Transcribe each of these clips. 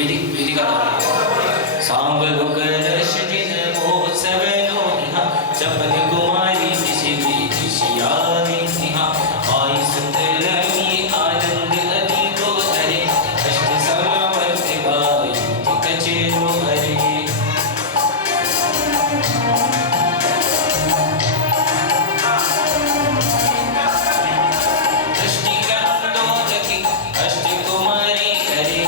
विधि का सांब लोकरश जिन मोह सब लोहिया जपन कुमारी किसी भी दिशिया निहा आई सुंदर लगी आनंद अति को धरे अष्ट समावर्त गाई कचे रो हरे दृष्टि गंधोदकी अष्ट कुमारी करे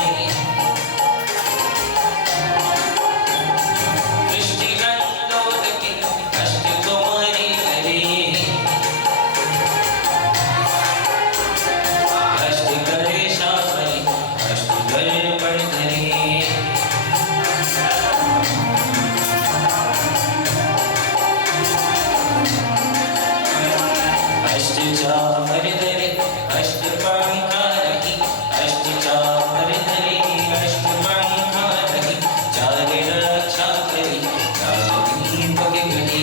दृष्टि गंधोदकी अष्ट कुमारी करे अष्ट करे शापरी अष्ट दर्पण धरे अष्ट चापर धरे अष्ट पंखा रही अष्ट चापर धरे अष्ट पंखा रही चार रक्षा करी चार दीपक गढ़ी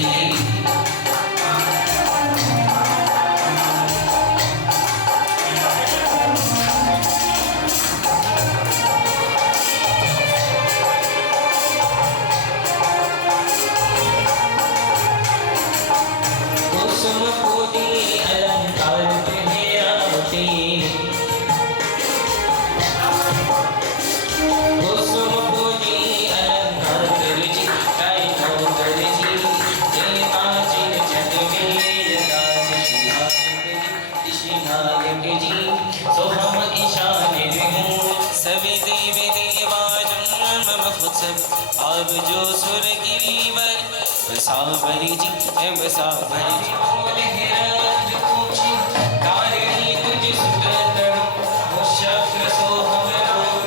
कुसुम पूजी अलंकार पहरावती कुसुम पूजी अलंकार करजी काय नो करजी देता जिन जग में दिशि नायक जी सो हम ईशान विहूँ सभी देवी देवा जन्म महोत्सव अब जो सुर गिरिवर बसावरी जी है बसावरी जी लहराज पूछी तारिणी तुझ सुकतड़ मुशक्र सो हम लोग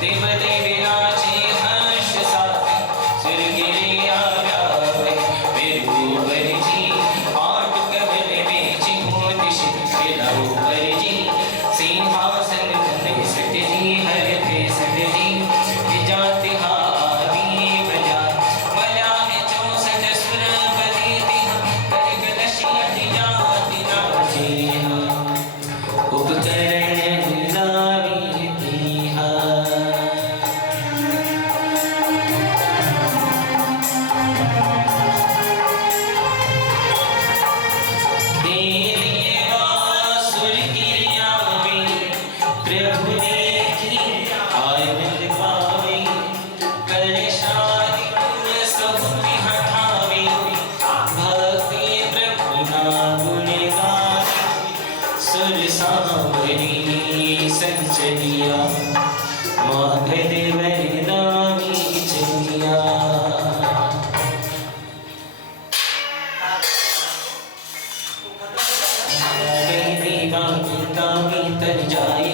देव देवी नाचे हर्ष साथे सुर गिरी आव्यावे विरूवर जी आठ कमल में जिहो दिश खिलाऊपर जी सिंहासन धन सत जी हर भेसत जी विजाति हारी बजा बजा है चौसठ सुर बदीती कर कलशी जाति नाचे उपकरण लावी तिहा तेरे वासुर गिरिया में प्रभु देखी आनंद पावे कर शादी गुण सहुति हठावे भक्ति प्रभु ना गुण गावे सुर सांवरी संचलिया माधव नामी चलिया तन जाए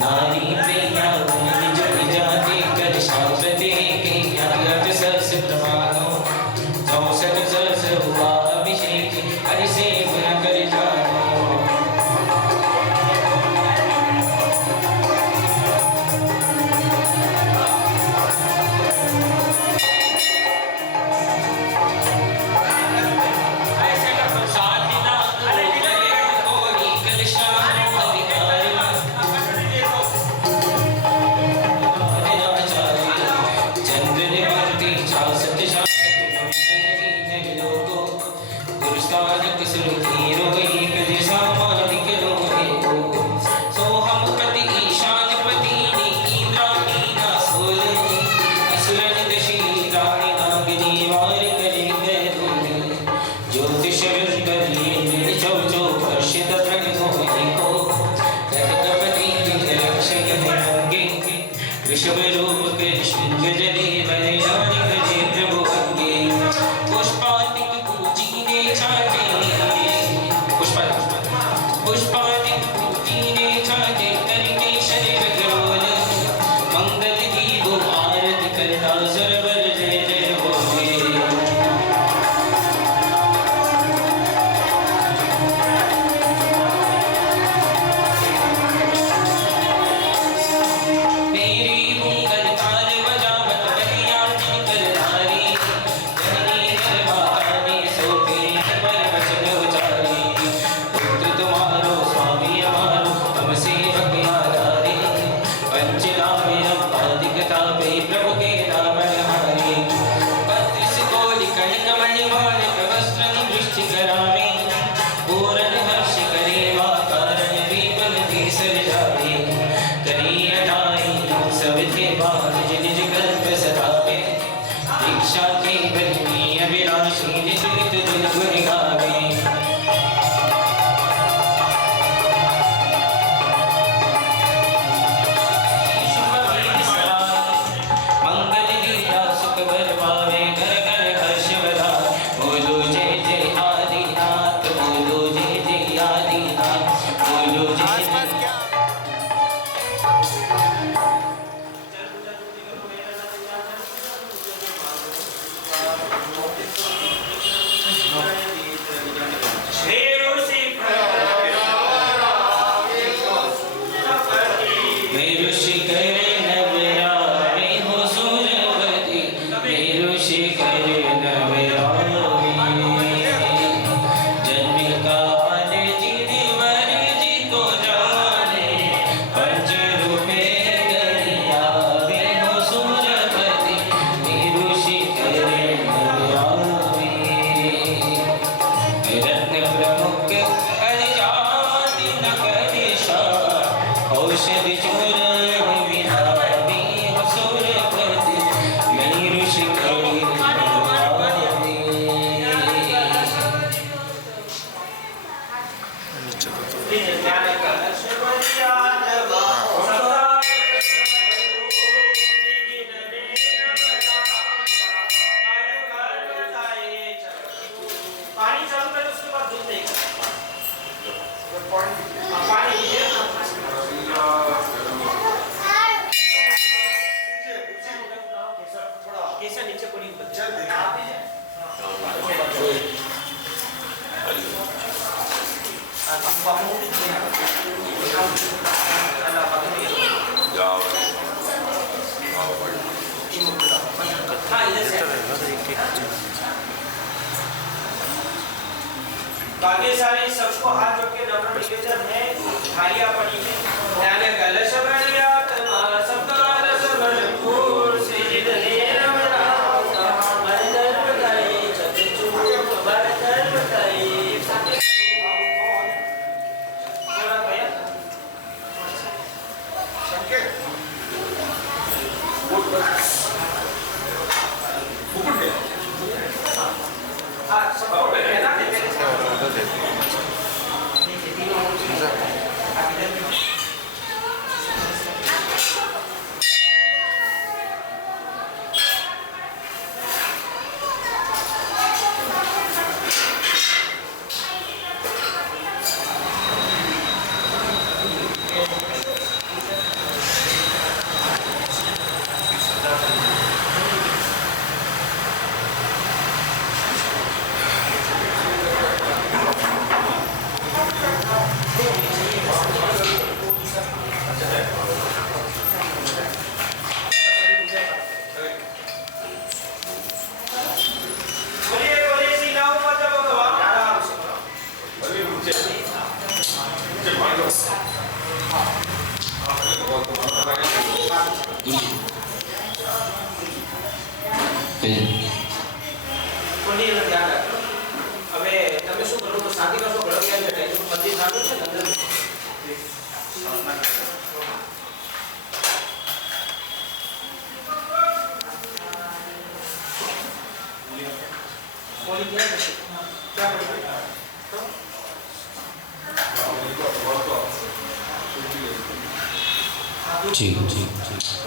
नारी प्रिया मन जग जाते कर शाश्वते के ज्ञात सरस प्रमाणो चौसठ सरस हुआ अभिषेक हरि से गुण कर जानो ज्योतिष ऋषभ रूप कृष्ण जले वरयानि गजे प्रभु अंगे पुष्पादिक पूजीने छाते पुष्पादिक पूजीने छाते करके शरीर गरोल मंगल दीपो आरती करता सरवर जय जय बोले तेरी मंगल ताल बजावत तापे प्रभु के नाम बलहारी 32 कोटि कनक मणिमाणिक वस्त्र दृष्टि करावे पूरन हर्ष करे वातारण विपन केसर जावे करी अटाई सब के बाद निज कल्प सदावे दीक्षा के बनी अभिलाषी निज नित दिन गुण गावे बाकी सारे सबको हाथ जोड़ के नम्र निवेदन है थालियां पड़ी है ध्यान कलश बढ़िया तुम्हारा सबका रस भरपूर सिजद है रमना मंदर बताए चतुर बरकर बताए थोड़ा भैया संकेत हाँ सबको बैठे ना जी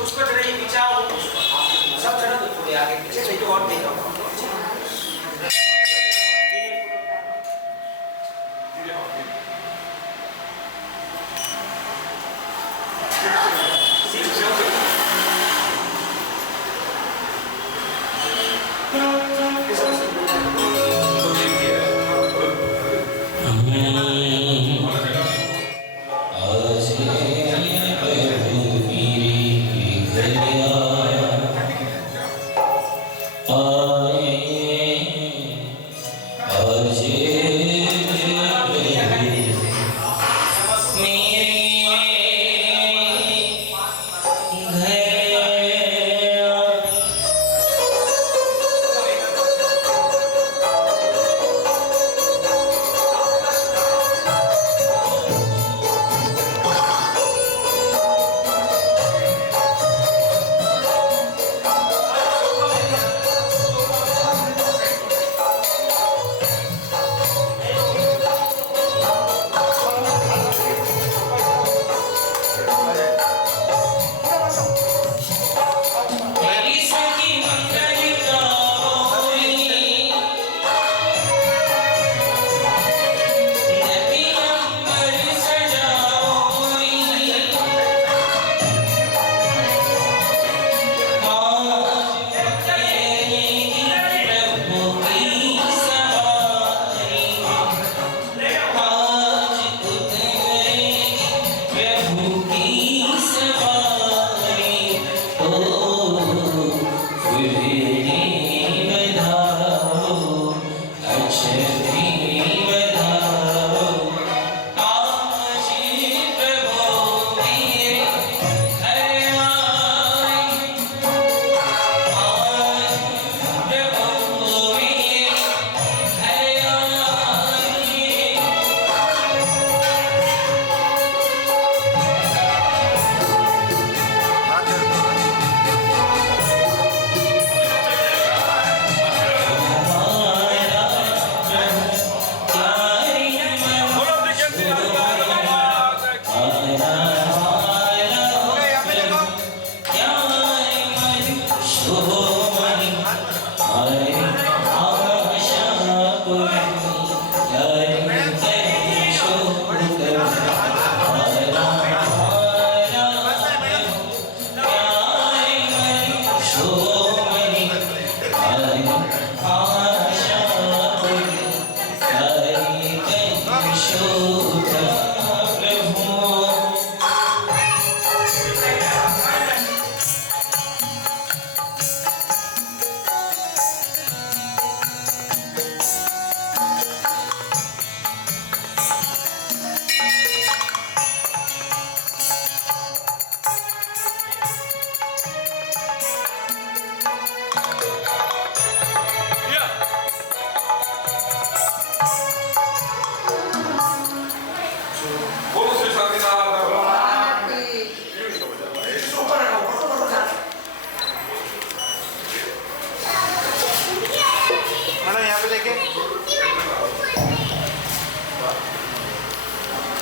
उसको जरा ये पीछे आओ सब जरा तो थोड़े आगे पीछे नहीं तो और देखो आए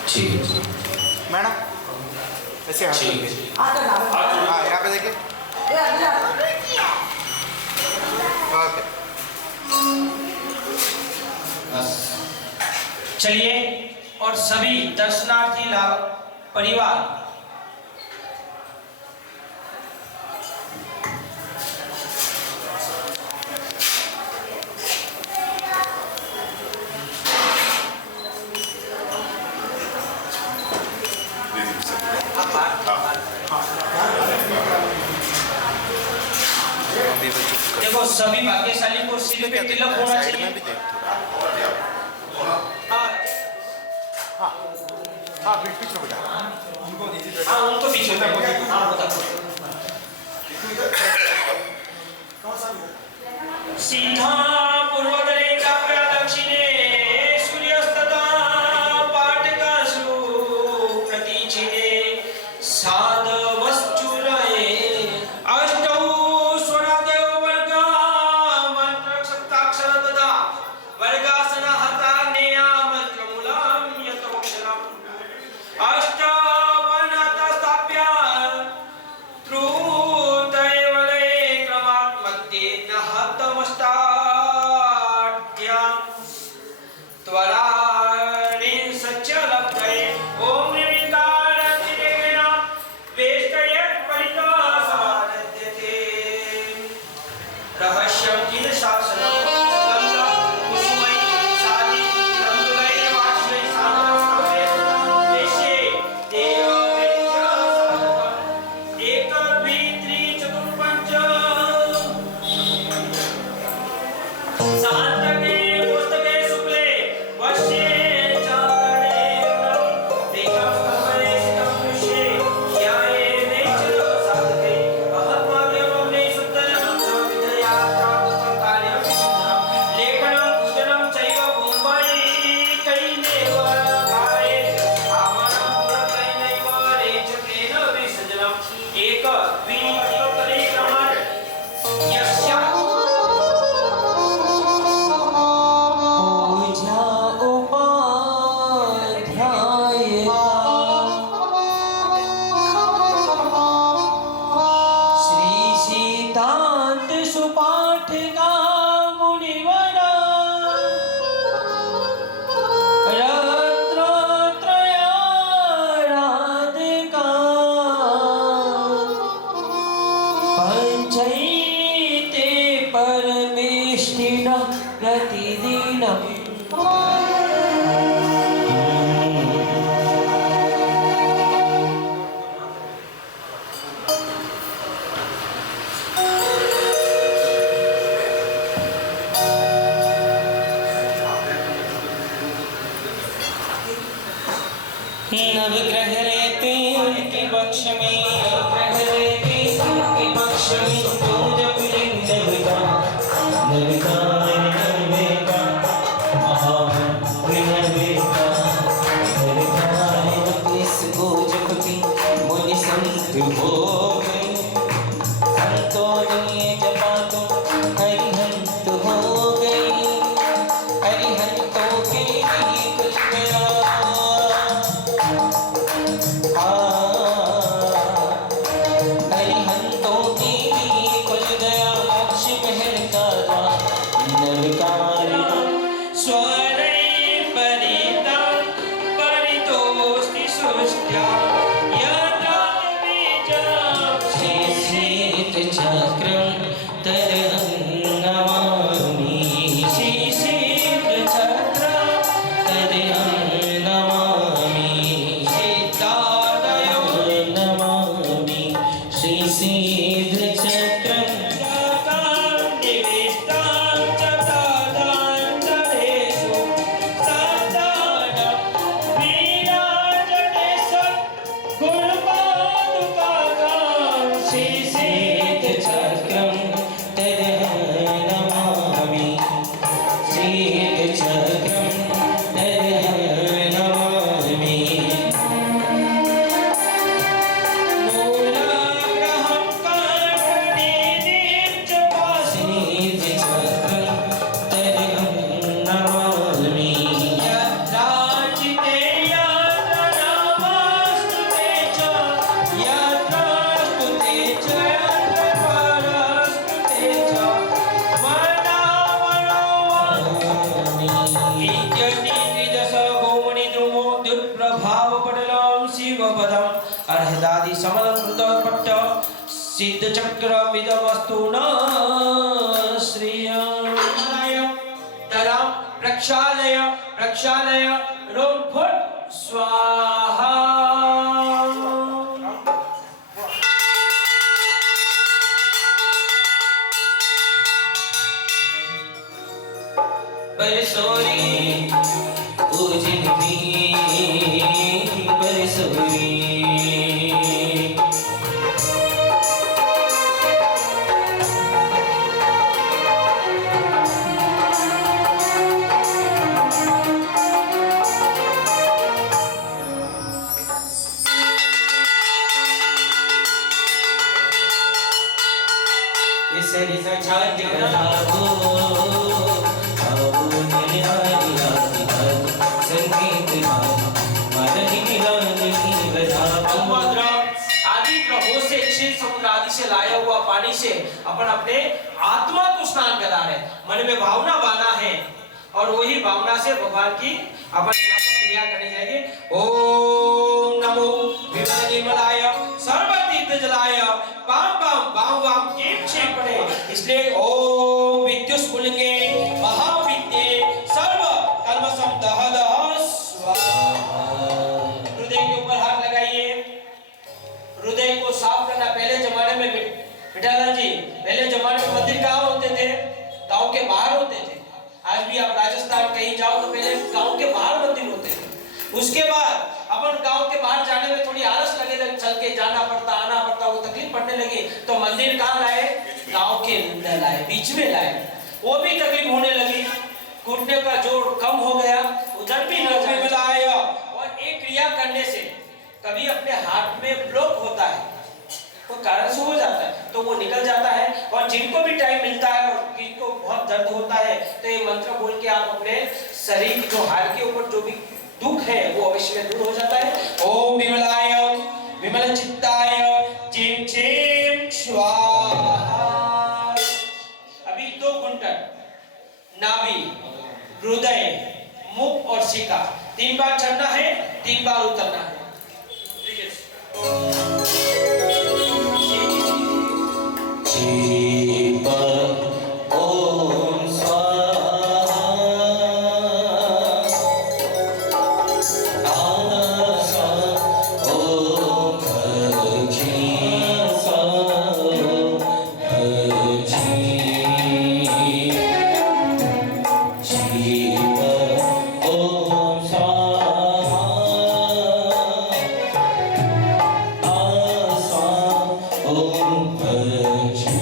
ठीक मैडम ऐसे हाथ ठीक करके। हाँ हाँ यहाँ पे देखिए। ओके। चलिए और सभी दर्शनार्थी लाभ परिवार अभी बच्चों देखो सभी भाग्यशाली को सिर पे तिलक होना साइड में चाहिए। भी देख थोड़ा। हाँ हाँ पीछे बेटा। हाँ उनको पीछे हाँ बता सीधा पूर्वोत्तरे चाप्या दक्षिणे सूर्यास्तता पाटकासु प्रतीचिते साधवश्चूरये अष्टौ स्वरादयो वर्गा मंत्र सप्ताक्षर तथा वर्गासनः ताग्नेया मंत्रमूलं यतोक्षरम् अष्टावनतस्ताप्य त्रुतयवलये क्रमात्मध्ये नहतमष्टाढ्या त्वरारेण सच्चलब्धये ॐ निर्विकारतिरेण वेष्टयत् परितोषमादध्यते रहस्यं जिनशासनं सुगन्धं कुसुमै सादि तण्डुलैः वाक्ष्यै साधनस्तवे देशे देववैद्यसाधकम् एक द्वि त्रि चतुः पञ्च शान्तके पुस्तके शुक्ले वर्षे च कर्णे देहं स्तम्भे सितं दृश्ये ध्याये नैश्चर्य साधके अहत्माद्यमग्ने शुद्धनं च विधया प्राप्तं कार्यं सिद्धं लेखनं पूजनं चैव कुम्भैकैनेव कारये आवरणं पुरतैनैव रेचकेन विसर्जनम् एक द्वि त्रि क्रमात् यस्य पूजा उपाध्याय श्री सीतांत सुपाठका मुनिवरा रत्नत्रया राधिका पंचैते परमेष्टिना प्रतिदिनम् नवग्रह रहते उनके पक्ष में ग्रह रहते उनके पक्ष में तो जब नवका नवका नवका महानवका नवका इसको जपति मुनि संत हो गए संतों ने जपा तो हरिहंत हो गए हरिहंतों के लिए कुछ गया हरिहंतों की कुल गया मोक्ष महल का द्वार नवकार स्वरे परिता परितोस्ति सृष्ट्या यदा बीजं शीत चक्रं तदहं नमामि शीत चक्रं तदहं नमामि शीतादयो नमामि श्री सिद्ध चक्रं निविष्टां च तादान्तरेषु सदानं विराजते सद्गुरुपादुकागां श्री सिद्ध चक्रं तदहं नमामि सिद्ध चक्रं तदहं नमामि मूलाग्रहं कर्णिनीं च पासिनीं चक्रं तदहं नमामि यत्राचिते यत्र सिद्धचक्रमिदमस्तु श्रियमाय तरां प्रक्षालय प्रक्षालय रोम फुट स्वाहा बरसोरी पूजनी बरसोरी सरी सछाट गलाबो आबो निहारी आदि संगीत मारनी निहारी बजाबो आदि ग्रहों से क्षीर समुद्र आदि से लाया हुआ पानी से अपन अपने आत्मा को स्नान करा रहे, मन में भावना बाना है और वही भावना से भगवान की अपन यहाँ पर क्रिया करने जाएंगे। ओम नमो विमलाय सर्वतीर्थ जलाय पाम पाम वाम वाम कीम क्षेम पड़े, इसलिए ओम विद्युस्फुलिंगे महाविद्ये सर्व कल्मषम दह दह स्वाहा। हृदय के ऊपर हाथ लगाइए, हृदय को साफ करना। पहले जमाने में विठालाल जी, पहले जमाने में मंदिर कहाँ होते थे? गांव के बाहर होते थे। आज भी आप राजस्थान कहीं जाओ तो पहले गांव के बाहर मंदिर होते थे। उसके बाद अपन गांव के बाहर जाने में थोड़ी आलस लगे, चल के जाना पड़ता, आना पड़ता, वो तकलीफ पड़ने लगी, तो मंदिर कहाँ लाए? गांव के अंदर लाए, बीच में लाए। वो भी तकलीफ होने लगी, घुटने का जोर कम हो गया, उधर भी नजर में लाया। और एक क्रिया करने से कभी अपने हाथ में ब्लॉक होता है तो कारण से हो जाता है, तो वो निकल जाता है। और जिनको भी टाइम मिलता है और जिनको बहुत दर्द होता है तो ये मंत्र बोल के आप अपने शरीर की जो हाड़ के ऊपर जो भी दुख है वो अवश्य में दूर हो जाता है। ओम विमलाय विमल चित्ताय चिम चिम स्वाहा। अभी 2 कुंटल नाभि, हृदय, मुख और शिखा 3 बार चढ़ना है, 3 बार उतरना है। शिवा ओम स्वाहा आसा ओम भजी सा भजी शिवा ओम स्वाहा आसा ओम भजी।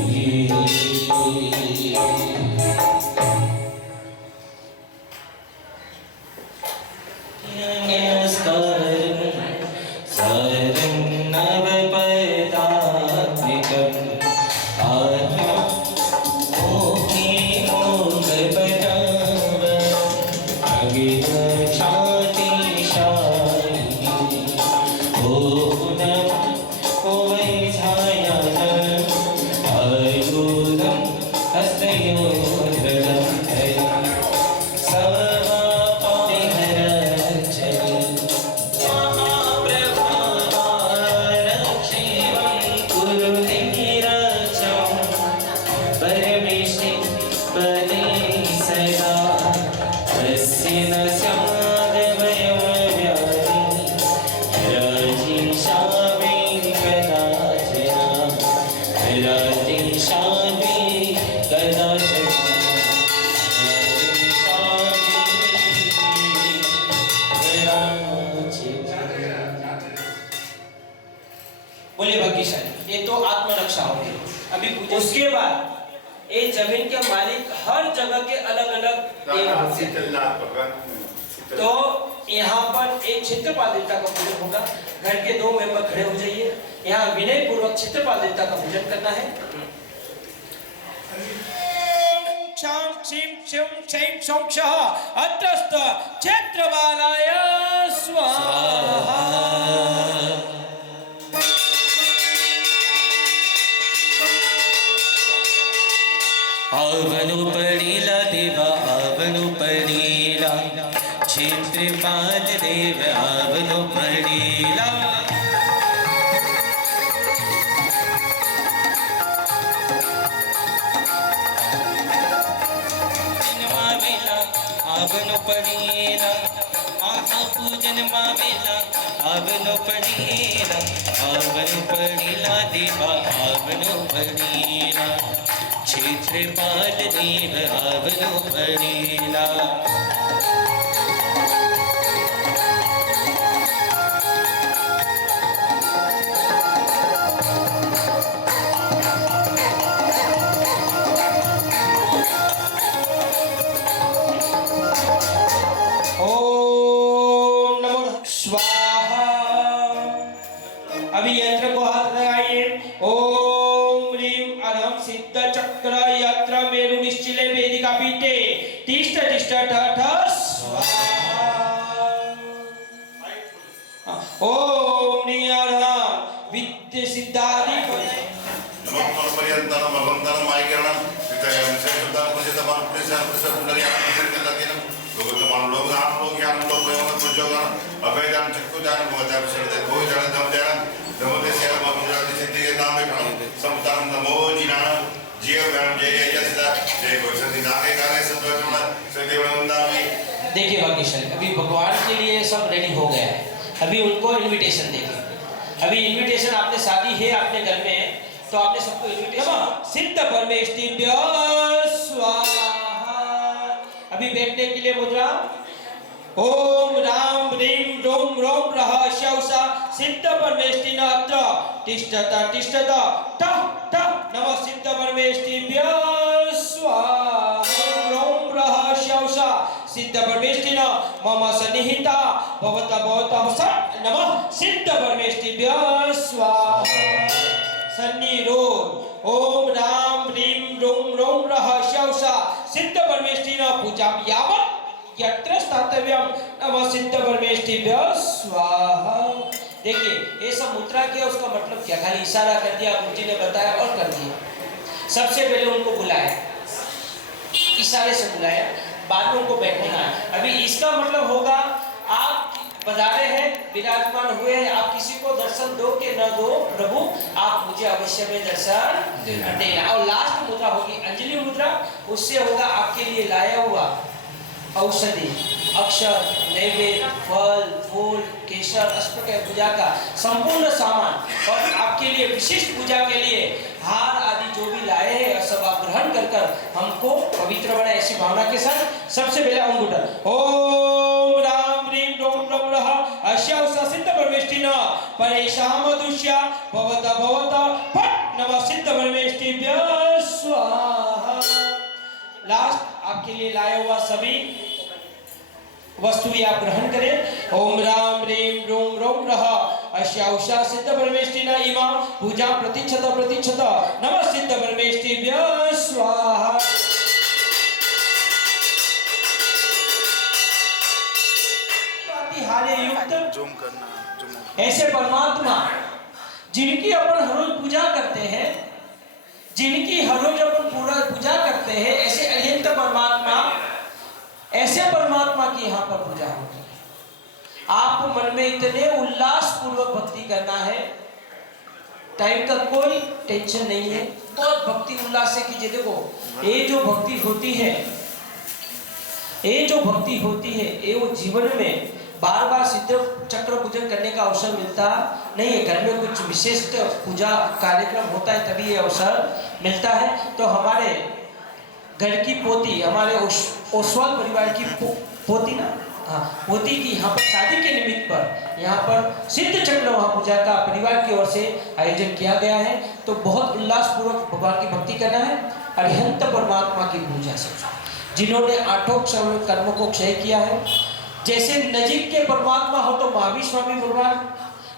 बोले भाग्यशाली, ये तो आत्मरक्षा होगी। अभी उसके बाद ये जमीन के मालिक हर जगह के अलग अलग देव होते हैं। तो यहाँ पर एक क्षेत्रपाल देवता का पूजन होगा। घर के 2 मेंबर खड़े हो जाइए, यहाँ विनय पूर्वक क्षेत्रपाल देवता का पूजन करना है। क्षम क्षिम क्षम क्षम क्षम अत्रस्त क्षेत्रपालाय स्वाहा। आवनु पड़ीला देवा आवनु पड़ीला क्षेत्रपाल देव आवनु पड़ीला पड़ीना महापूजन मावेला आवनो पड़ीना आवनो पड़ीला देवा आवनो पड़ीना क्षेत्रपाल देव आवनो पड़ीना अभी यंत्र को हाथ लगाइए। ओम ह्रीं अरहं सिद्ध चक्र यत्र मेरु निश्चिले वेदिका पीठे तिष्ठ तिष्ठ ठठ स्वाहा। ओम ह्रीं अरहं विद्य सिद्धादि नमः पर्यंतम भगवंतम मायकरणम वितयम सेवताम प्रसिद्धमान प्रसिद्ध प्रसिद्धरियाम प्रसिद्धदिनम लोकतमान लोकदान लोकयान लोकयोम प्रजोगन अभयदान चक्षुदान भवताम शरदे भोजन दमदान नमोते सेवा भगवंत सिद्धि के नाम में समताम नमो जिनान जीव व्याम जय जय जसदा जय भगवती नागे गाने संतोषण सदेवनंदामि। देखिए भाग्यशाली, अभी भगवान के लिए सब रेडी हो गया है। अभी उनको इनविटेशन देखिए। अभी इनविटेशन आपने शादी है आपने घर में तो आपने सबको इनविटेशन सिद्ध परमेष्टिभ्य स्वाहा। अभी बैठने के लिए मुद्रा ओम राम ह्रीं रोम रोम रः शौसा सिद्ध परमेष्टिन अत्र तिष्ठत तिष्ठत ठः ठः नमः सिद्ध परमेष्टिभ्य स्वाहा। रोम रः शौसा सिद्ध परमेष्टिन मम सन्निहिता भवता भवता सत् नमः सिद्ध परमेष्टिभ्य स्वाहा। सन्निरोध ओम राम ह्रीं रोम रोम रः शौसा सिद्ध परमेष्टिन पूजां यावत् यत्र स्थातव्यम नमः सिद्ध परमेष्टिभ्य स्वाहा। देखिए ये सब मुद्रा किया, उसका मतलब क्या? खाली इशारा कर दिया, गुरुजी ने बताया और कर दिया। सबसे पहले उनको बुलाया, इशारे से बुलाया, बाद में उनको बैठने आया। अभी इसका मतलब होगा आप पधारे हैं, विराजमान हुए हैं, आप किसी को दर्शन दो कि न दो प्रभु आप मुझे अवश्य में दर्शन देना। और लास्ट मुद्रा होगी अंजलि मुद्रा, उससे होगा आपके लिए लाया हुआ औषधि अक्षर नैवेद्य फल फूल केसर अस्पृश्य पूजा का संपूर्ण सामान और आपके लिए विशिष्ट पूजा के लिए हार आदि जो भी लाए हैं सब आप ग्रहण कर कर हमको पवित्र बनाए, ऐसी भावना के साथ सबसे पहले अंगूठा ओम राम ह्रीं रोम रोम रः अश्या सिद्ध परमेष्टिन परेशाम दुष्या भवता भवता फट नमः सिद्ध परमेष्टिभ्य स्वाहा। लास्ट आपके लिए लाया हुआ सभी वस्तु भी आप ग्रहण करें। ओम राम ह्रीं रोम रोम रः अश्या सिद्ध परमेष्टिन इमा पूजा प्रतिक्षत प्रतिक्षत नमः सिद्ध परमेष्टिभ्य स्वाहा। जूम करना ऐसे परमात्मा जिनकी अपन हर रोज पूजा करते हैं, जिनकी हर रोज अपन पूरा पूजा करते हैं, ऐसे अनंत परमात्मा, ऐसे परमात्मा की यहाँ पर पूजा होती है। आपको मन में इतने उल्लास पूर्वक भक्ति करना है, टाइम का कोई टेंशन नहीं है, बहुत भक्ति उल्लास से कीजिए। देखो ये जो भक्ति होती है, ये जो भक्ति होती है, ये वो जीवन में बार बार सिद्ध चक्र पूजन करने का अवसर मिलता नहीं है। घर में कुछ विशिष्ट पूजा कार्यक्रम होता है तभी ये अवसर मिलता है। तो हमारे घर की पोती, हमारे ओसवाल परिवार की पोती ना, हाँ पोती की यहाँ पर शादी के निमित्त पर यहाँ पर सिद्ध चक्र महापूजा का परिवार की ओर से आयोजन किया गया है। तो बहुत उल्लासपूर्वक भगवान की भक्ति करना है। अरिहंत परमात्मा की पूजा से, जिन्होंने आठों कर्मों को क्षय किया है। जैसे नजीक के परमात्मा हो तो महावीर स्वामी भगवान,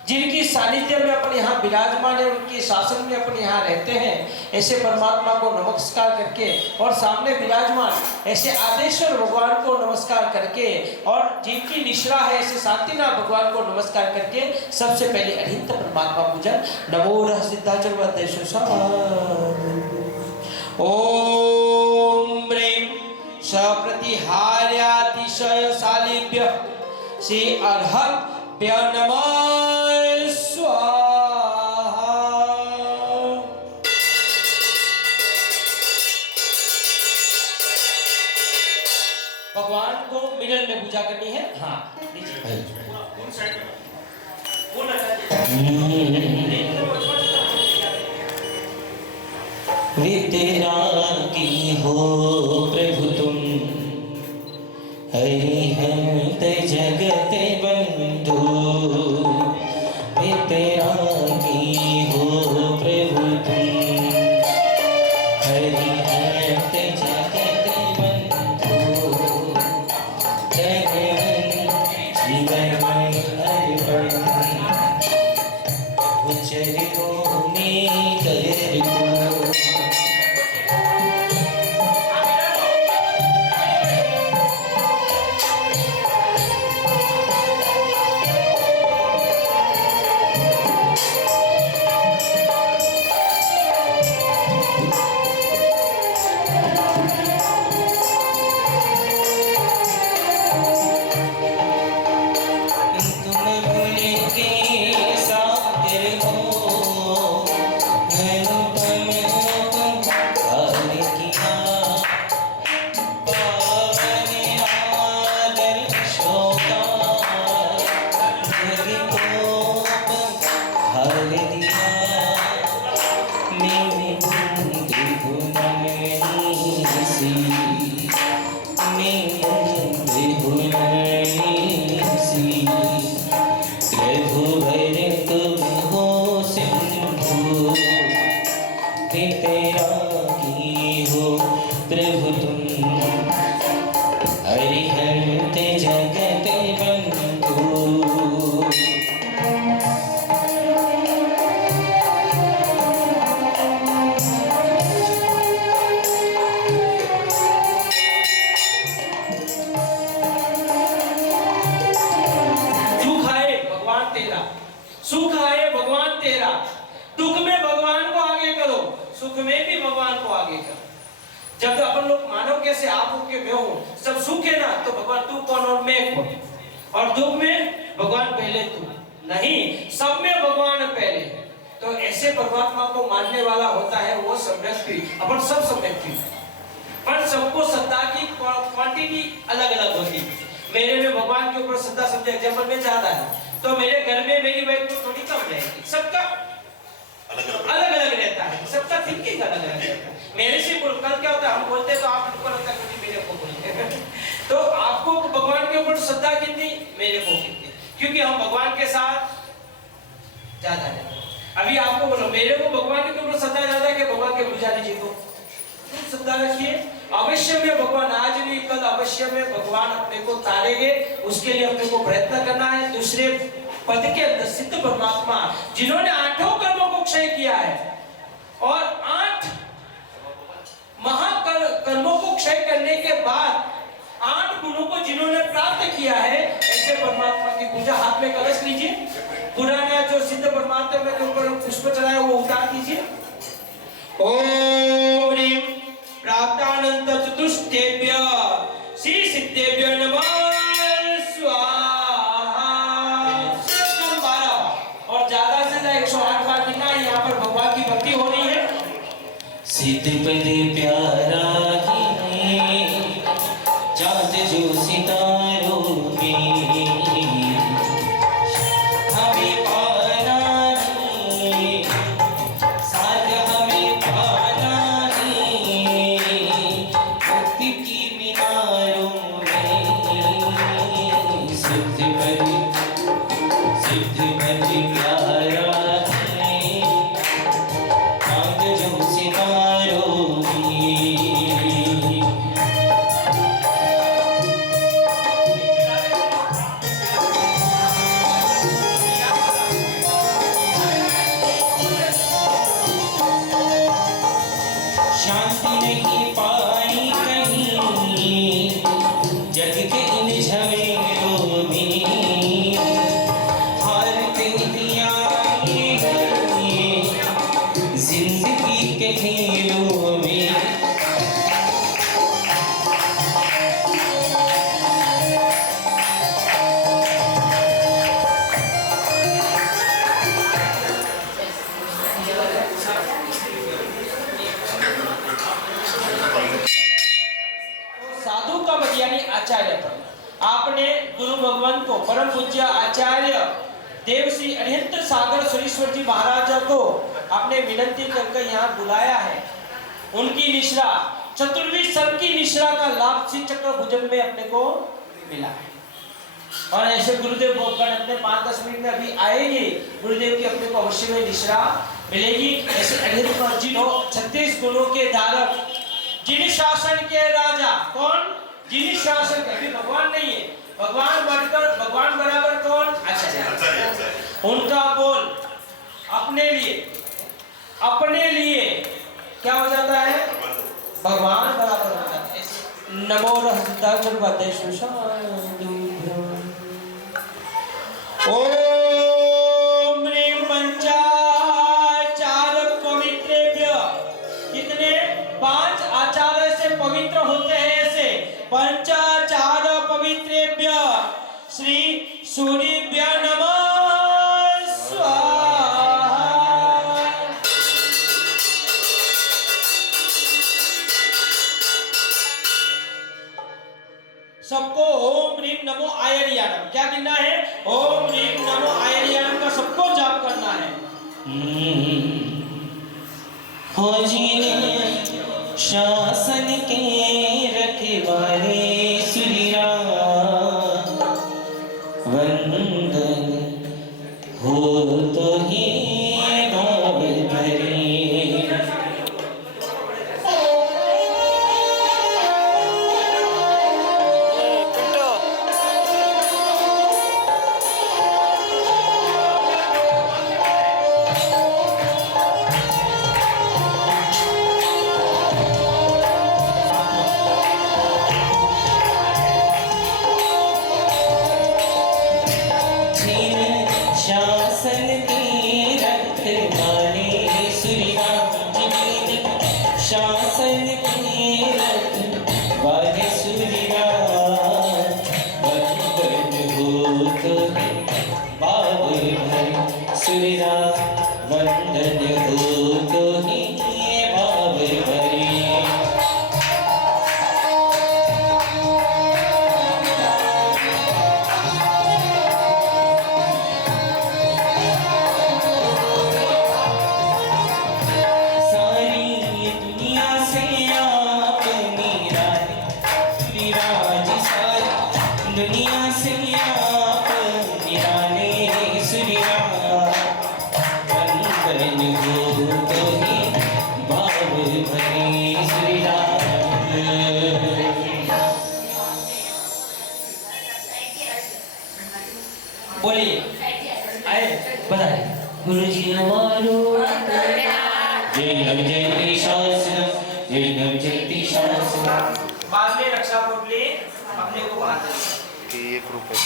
जिनकी सानिध्य में अपन यहाँ विराजमान है, उनके शासन में अपन यहाँ रहते हैं, ऐसे परमात्मा को नमस्कार करके और सामने विराजमान ऐसे आदेश्वर भगवान को नमस्कार करके और जिनकी निश्रा है ऐसे शांतिनाथ भगवान को नमस्कार करके सबसे पहले अरिहंत परमात्मा पूजन नमो रः सिद्धाचल ओम ह्रीं सप्रतिहार्यातिशयशालिभ्य श्री अर्हभ्य नमः स्वाहा। भगवान को मिरर में पूजा करनी है। हाँ वितरागी हो प्रभु तुम, हरिहंत जगत बंधु। वितरागी हो प्रभु तुम, हरिहंत जगत बंधु। जगन जीवन अर्पण, प्रभु चरणों में कर दो। प्रभु तुम, हरिहंत जगत बंधु। सुख है भगवान तेरा, दुख में भगवान को आगे करो, सुख में भी भगवान को आगे करो। जब अपन लोग मानो कैसे आप हो के मैं हूं, सब सुख है ना तो भगवान तू कौन और मैं कौन, और दुख में भगवान पहले तू नहीं, सब में भगवान पहले। तो ऐसे परमात्मा को मानने वाला होता है वो सब व्यक्ति, अपन सब व्यक्ति, पर सबको श्रद्धा की क्वांटिटी अलग अलग होती है। मेरे में भगवान के ऊपर श्रद्धा समझे एग्जाम्पल में ज्यादा है, तो मेरे घर में मेरी वाइफ को थोड़ी कम रहेगी। सबका अलग अलग रहता है, सबका थिंकिंग अलग अलग रहता है। मेरे से कल क्या होता है, हम बोलते हैं तो आप लोगों को लगता है कि मेरे को बोलते तो आपको भगवान के ऊपर श्रद्धा कितनी, मेरे को कितनी, क्योंकि हम भगवान के साथ ज्यादा है। अभी आपको बोलो मेरे को भगवान के ऊपर श्रद्धा ज्यादा है कि भगवान के पुजारी जी को श्रद्धा रखिए। अवश्य में भगवान आज नहीं कल अवश्य में भगवान अपने को तारेंगे, उसके लिए अपने को प्रयत्न करना है। दूसरे पद के अंदर सिद्ध परमात्मा जिन्होंने 8 कर्मों को क्षय किया है और 8 महाकर्मों को क्षय करने के बाद 8 गुणों को जिन्होंने प्राप्त किया है, ऐसे परमात्मा की पूजा। हाथ में कलश लीजिए, पुराना जो सिद्ध परमात्मा में के ऊपर पुष्प चढ़ाया वो उतार दीजिए। ओम ह्रीं प्राप्तानंत चतुष्टेभ्य श्री सिद्धेभ्य नमः स्वाहा। कम 12 और ज्यादा से ज्यादा 108 बार गिनना। यहाँ पर भगवान की भक्ति हो रही है। सिद्ध पद प्यारा ही चाँद जो सितारों में, हमें पाना ही साथ हमें पाना ही भक्ति की मीनारों में। सिद्ध पद प्यारा है चाँद जो सितारों में। शांति नहीं पाई कहीं जग के इन झमेलों में, हारते दिया जिंदगी के खेलों में। आपने गुरु भगवान को परम पूज्य आचार्य देव श्री अरिहंत सागर सुरेश्वर जी महाराज को आपने विनंती करके यहाँ बुलाया है। उनकी निश्रा चतुर्वी सर की निश्रा का लाभ श्री चक्र भुजन में अपने को मिला है। और ऐसे गुरुदेव भगवान अपने 5-10 मिनट में अभी आएंगे। गुरुदेव की अपने को अवश्य में निश्रा मिलेगी। ऐसे अरिहंत जी 36 गुणों के धारक, जिन शासन के राजा, कौन? जिन शासन के, अभी भगवान नहीं है, भगवान बढ़कर भगवान बराबर कौन? आचार्य। उनका बोल अपने लिए क्या हो जाता है? भगवान बराबर हो जाता है। नमो ओम ह्रीं पंचाचार पवित्रेभ्य। कितने? 5 आचार्य से पवित्र होते हैं। ऐसे पंचाचार पवित्रेभ्य श्री सूर्यभ्य नमः स्वाहा। सबको ओम ह्रीं नमो आयर्याणम क्या गिनना है? ओम ह्रीं नमो आयर्याणम का सबको जाप करना है। हो जिन्हें शासन के रखवाले सूर्यराम वंदन हो तो ही भाव भरे। शासन के रखवाले सूर्यराम जी, शासन के रखवाले सूर्यराम वंदन हो तो बाबुल भरे। सूर्यराम वंदन हो तो ही बाबुल भरे। दुनिया से आप निराले सूर्यराम वंदन हो तो ही भाव भरे सूर्यराम। बोलिए, आए बताए। गुरु जी हमारो जय नव जयती शासन, जय नव जयती शासन। बाद में रक्षा पोटली अपने को बांधना। ₹1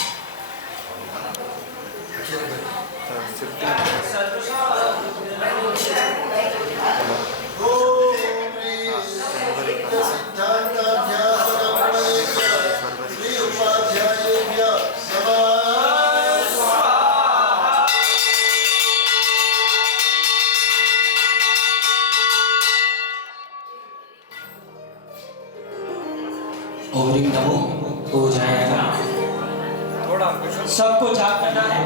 ओम ह्रीं नमो हो जाएगा। सबको जाप करना है।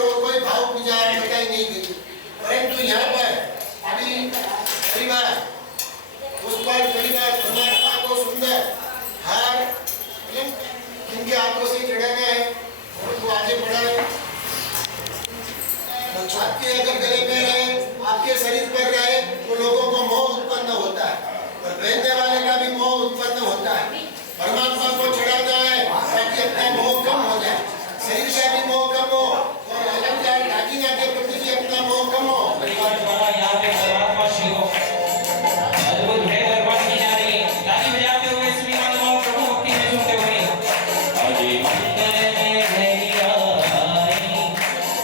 पर वो कोई भाव पूजा बताई नहीं गई, परंतु यहाँ पर अभी परिवार उस पर परिवार परमात्मा को सुंदर हार जिनके हाथों से चढ़ाना है उनको आगे बढ़ाए। आपके अगर गले में रहे, आपके शरीर पर रहे तो लोगों को मोह उत्पन्न होता है और पहनने वाले का भी मोह उत्पन्न होता है। परमात्मा को चढ़ाना है ताकि अपना मोह कम हो जाए, शरीर का भी मोह कम हो और अलंकार दागिना के प्रति भी अपना मोह कम हो। यहाँ पे परमात्मा शिव अद्भुत भेद अर्पण की जा रही है। ताली बजाते हुए सभी मानव प्रभु भक्ति में झूमते हुए अजय मंगल में भैया आई,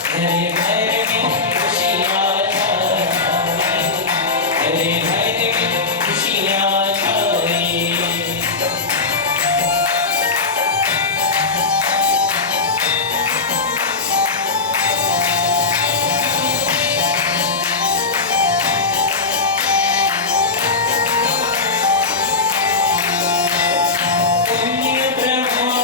तेरे घर में खुशियाँ छाई, तेरे घर में खुशियाँ छाई। पुण्य ब्रह्मा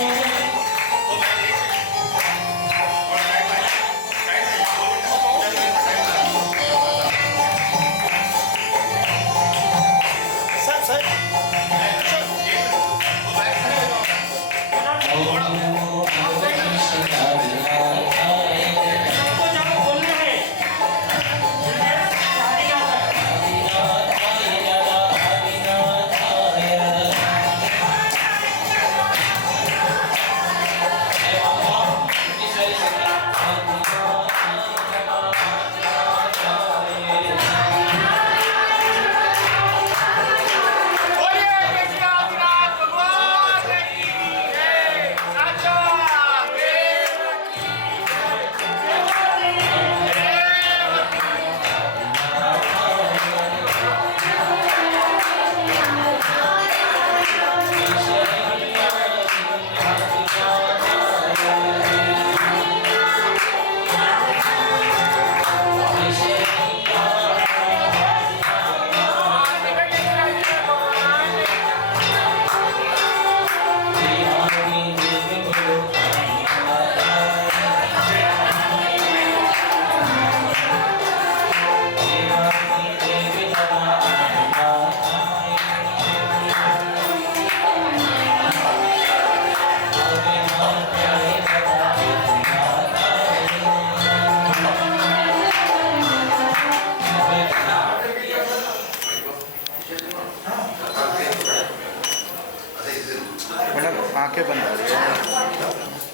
मैडम आंखें बंद आ रही है।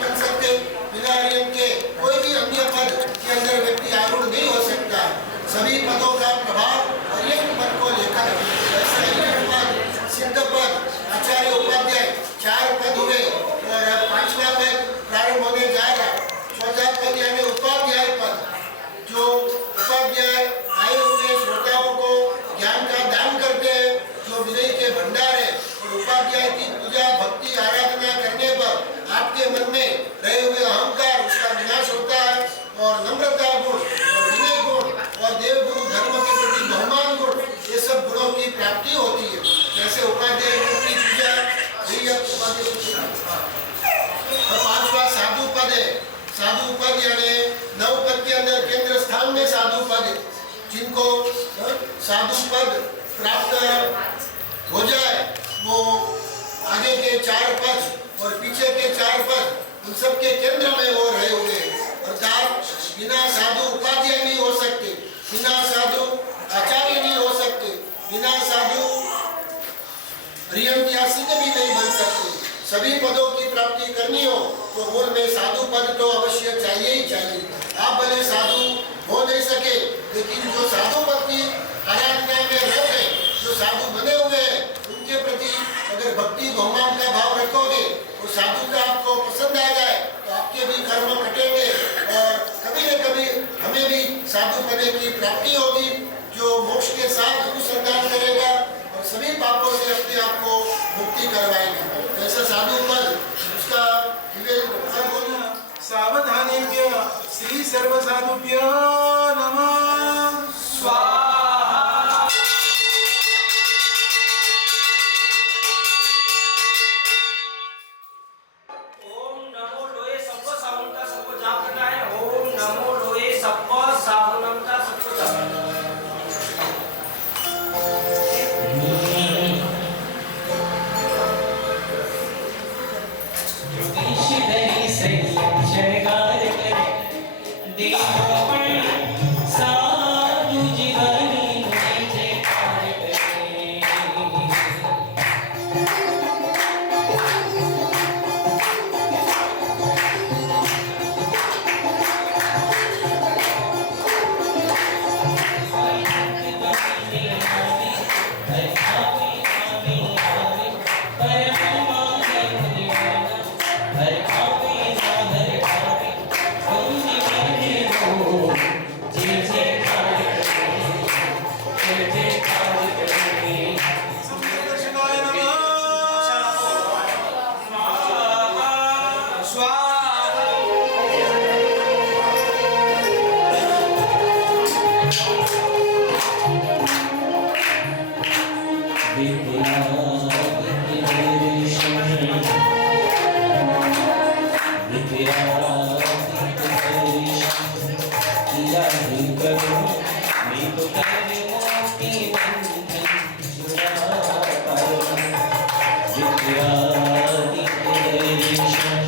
बन सकते बिना नियम के कोई भी अन्य पद के अंदर व्यक्ति आरूढ़ नहीं हो सकता। सभी पदों का प्रभाव और एक पद को लेकर ऐसा एक पद सिद्ध पद आचार्य उपाध्याय 4 पद हुए और अब 5वां पद प्रारंभ होने जा रहा है। 4था पद यानी उपाध्याय पद, जो उपाध्याय आए हुए श्रोताओं को ज्ञान का दान करते हैं, जो विनय के भंडार है। और उपाध्याय की पूजा भक्ति आराधना करने पर आपके मन में रहे हुए अहंकार उसका विनाश होता है और नम्रता गुण और विनय गुण और देव गुरु धर्म के प्रति बहुमान गुण, ये सब गुणों की प्राप्ति होती है। जैसे उपाध्याय गुण की पूजा और 5वां साधु पद है। साधु पद यानी 9 पद के अंदर केंद्र स्थान में साधु पद है। जिनको साधु पद प्राप्त हो जाए वो आगे के 4 पद और पीछे के 4 पद उन सब के केंद्र में वो रहे हुए हैं। अर्थात बिना साधु उपाध्याय नहीं हो सकते, बिना साधु आचार्य नहीं हो सकते, बिना साधु रियम या सिद्ध भी नहीं बन सकते। सभी पदों की प्राप्ति करनी हो तो मूल में साधु पद तो अवश्य चाहिए ही चाहिए। आप भले साधु हो नहीं सके, लेकिन जो साधु पद की आराधना में रह गए, जो साधु बने हुए हैं, उनके प्रति अगर भक्ति बहुमान का भाव रखोगे तो साधु का आपको पसंद आ जाए तो आपके भी कर्म कटेंगे और कभी न कभी हमें भी साधु पद की प्राप्ति होगी, जो मोक्ष के साथ अनुसंधान करेगा और सभी पापों से अपने आप को मुक्ति करवाएगा। ऐसा साधु पद उसका सावधानेभ्य श्री सर्व साधुभ्यो नमः स्वाहा।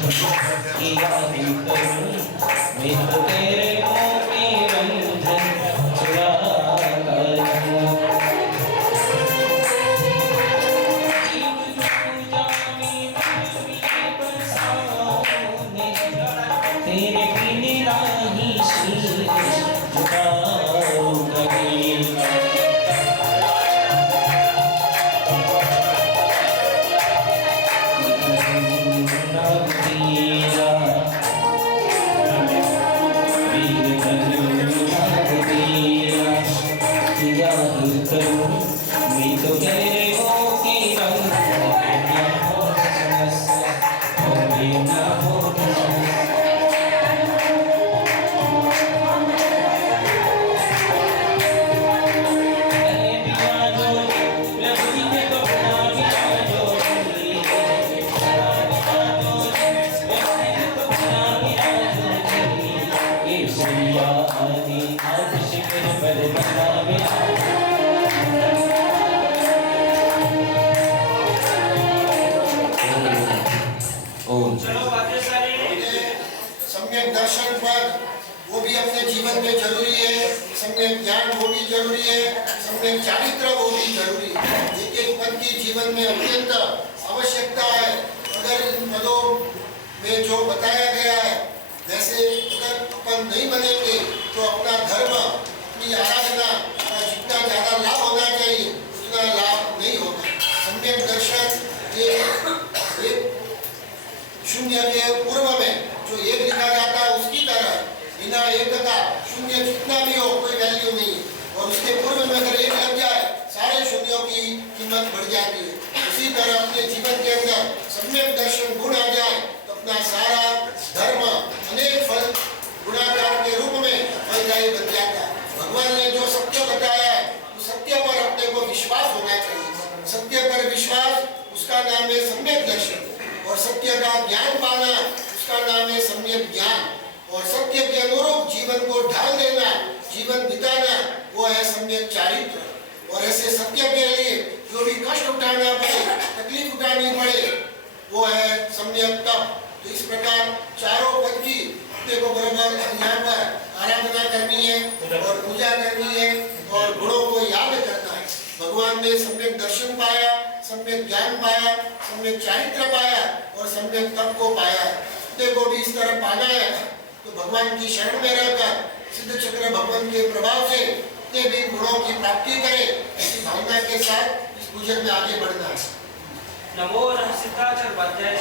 किया ही करूं मैं तो तेरे मुंह की बंधन चुरा करूं तेरे बिन राही शीश झुकाऊं कभी मैं तो तेरे हो की रंग ना हो चलो बातें सारी सम्यक दर्शन पद वो भी अपने जीवन में जरूरी है, सम्यक ज्ञान वो भी जरूरी है, सम्यक चारित्र वो भी जरूरी है। एक एक पद की जीवन में अत्यंत आवश्यकता है। अगर इन पदों में जो बताया गया है वैसे अगर अपन नहीं बनेंगे तो अपना धर्म अपनी आराधना का जितना ज़्यादा लाभ होना चाहिए उतना लाभ नहीं होगा। सम्यक दर्शन ये शून्य के पूर्व में जो एक लिखा जाता है उसकी तरह बिना एक का शून्य जितना भी हो कोई वैल्यू नहीं है, और उसके पूर्व में अगर एक लग जाए सारे शून्यों की कीमत बढ़ जाती है। उसी तरह अपने जीवन के अंदर सम्यक दर्शन गुण आ जाए तो अपना सारा धर्म अनेक फल गुणाकार के रूप में फलदायी बन जाता है। भगवान ने जो सत्य बताया है उस सत्य पर अपने को विश्वास होना चाहिए। सत्य पर विश्वास उसका नाम है सम्यक दर्शन, और सत्य का ज्ञान पाना उसका नाम है सम्यक ज्ञान, और सत्य के अनुरूप जीवन को ढाल देना जीवन बिताना वो है सम्यक चारित्र। और ऐसे सत्य के लिए जो भी कष्ट उठाना पड़े तकलीफ उठानी पड़े वो है सम्यक तप। तो इस प्रकार चारों पद की अपने को बराबर यहाँ पर आराधना करनी है और पूजा करनी है और गुणों को याद करना है। भगवान ने सम्यक दर्शन पाया, सम्यक ज्ञान पाया, सम्यक चारित्र पाया और सम्यक तप को पाया। अपने को भी इस तरह पाना है तो भगवान की शरण में रहकर सिद्ध चक्र भगवान के प्रभाव से अपने भी गुणों की प्राप्ति करें, ऐसी भावना के साथ इस पूजन में आगे बढ़ना है। नमो सिद्धाचर बद्धाय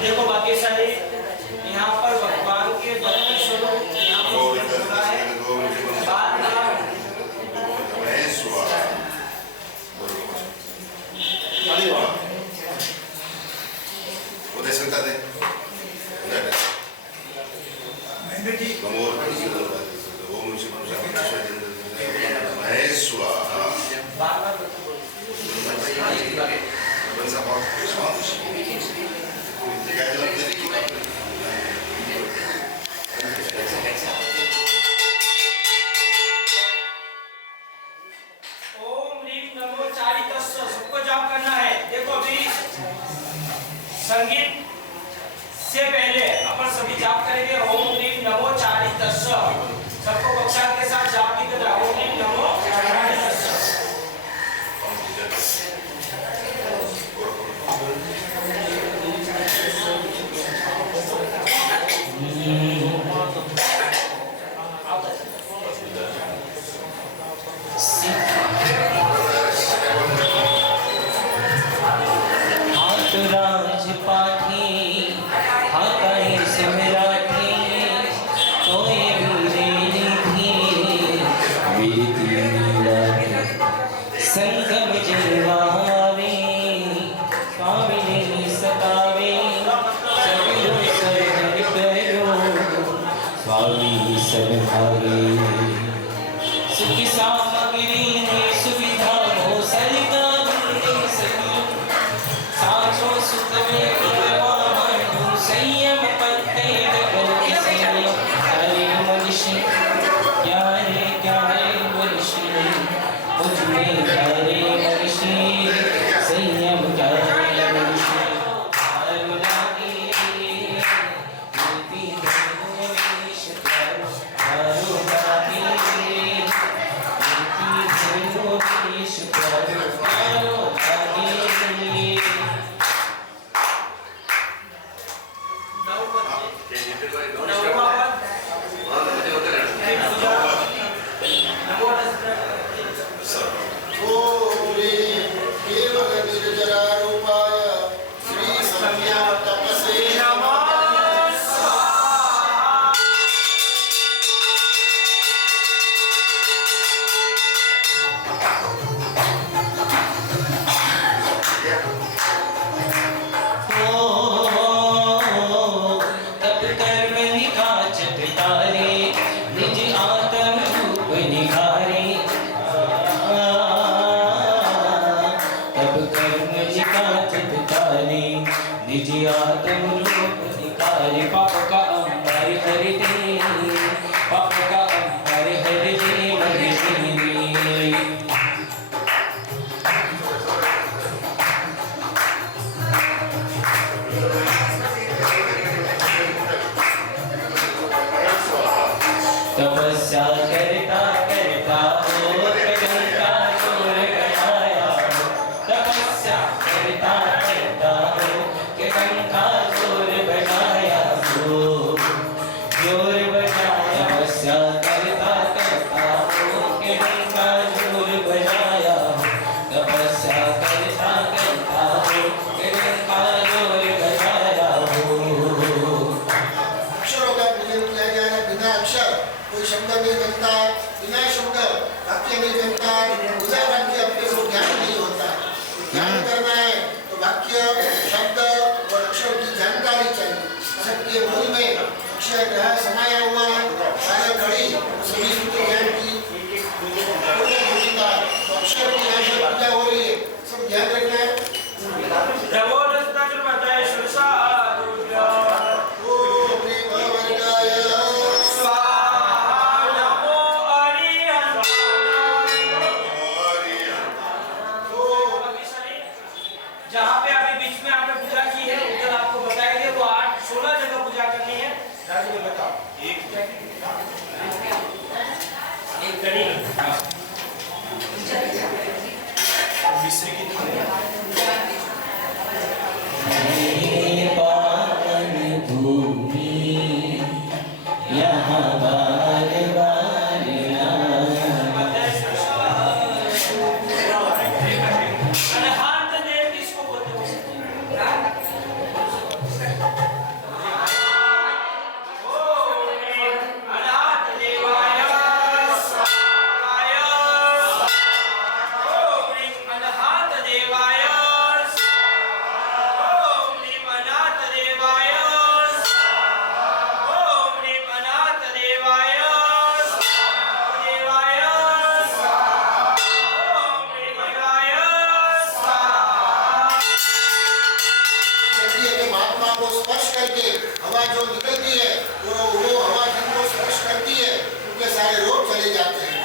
देखो बाकी सारे यहाँ पर भगवान के भक्ति स्वरूप यहाँ पर बोला है बात उदय संता दे ओम सबको जाप करना है। देखो अभी संगीत से पहले अपन सभी जाप करेंगे ओम ह्रीम नमो चारितस्स। सबको कक्षा के साथ जाप भाई सब भागे सुख सामग्री ने सुविधा हो सरकार ने सभी साचो सुख में परवान संयम पत्ते डगर के संयम अरे मनुष्य क्या है मनुष्य मुझमें क्या रे मनुष्य संयम क्या है मनुष्य तपस्या करता करता हो कंका जोर बनाया हो तपस्या करता करता हो कि कंका जोर बनाया हो जोर बनाया तपस्या करता करता हो कि कंका जोर बनाया हो तपस्या करता करता हो कि कंका जोर बनाया हो अक्षरों का पूजन किया गया है बिना अक्षर कोई शब्द नहीं बनता बिना शब्द वाक्य नहीं बनता बिना वाक्य अपने को ज्ञान नहीं होता ज्ञान करना है तो वाक्य शब्द और अक्षर की जानकारी चाहिए सबके मूल में अक्षर ग्रह समाया हुआ है सारे घड़ी सभी सूत्र ज्ञान की भूमिका तो अक्षर की यहाँ पर पूजा हो रही है सब ध्यान रखना है जहाँ पे अभी बीच में आपने पूजा की है उधर आपको बताएंगे वो 8-16 जगह पूजा करनी है राजू में बताओ एक कड़ी पावन भूमि यहाँ बार बार अनहात देव किसको बोलते अनहात देवाय स्वाहाय ओम ह्रीं अनहात देवाय ओम ह्रीं अनाथ देवाय ओम ह्रीं अनाथ देवाय देवाय ओम ह्रीं अनाय कहती है कि महात्मा को स्पर्श करके हवा जो निकलती है वो हवा जिनको स्पर्श करती है उनके सारे रोग चले जाते हैं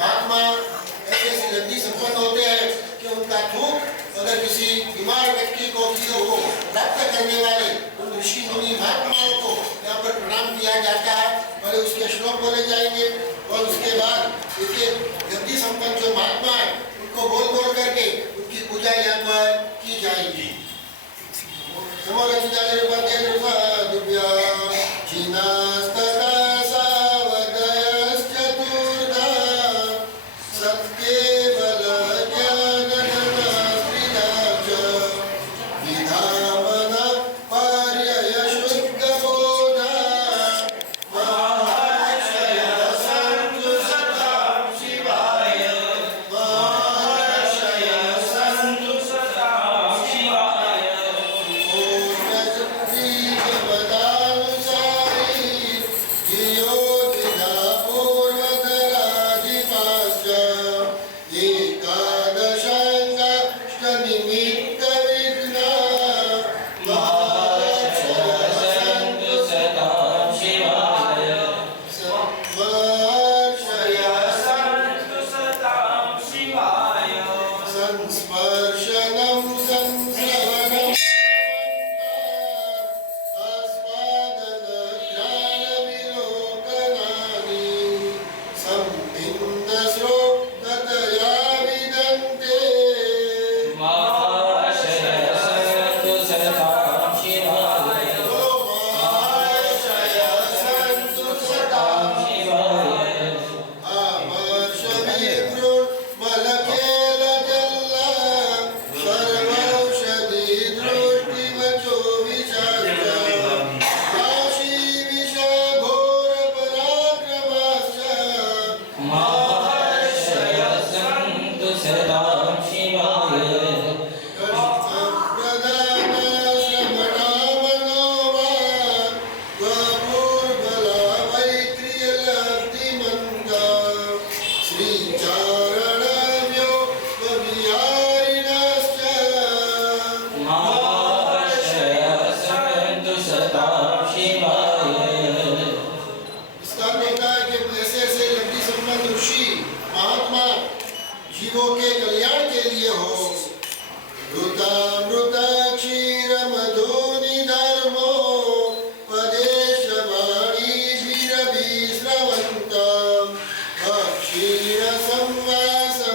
महात्मा ऐसे ऐसे जल्दी संपन्न होते हैं कि उनका थूक अगर किसी बीमार व्यक्ति को किसी को प्राप्त करने वाले उन ऋषि मुनि महात्माओं को यहाँ पर प्रणाम किया जाता है पहले उसके श्लोक बोले जाएंगे और उसके बाद उसके जल्दी संपन्न जो महात्मा है उनको बोल बोल करके उनकी पूजा यहाँ पर की जाएगी संस्पर्शय सन्तु सतां शिवाय संस्पर्शनं संश्रवणम् आस्वादनघ्राणविलोकनानि संबिन्दस्रोततया विदन्ते महाशय सन्तु सतां शिवाय महाशय सन्तु सतां शिवाय आमर्षविवृन्मलखेलजल्ला सर्वौषधिदृष्टिवचो विचार्य काशीविषघोरपराक्रमाश्च महाशय सन्तु सतां शिवाय महाशय सन्तु सतां शिवाय महात्मा जीवों के कल्याण के लिए हो ऋतामृत क्षीर मधु निधर्मो पदेशवाणी वीरभिस्रवन्त क्षीर संवासमानसाश्च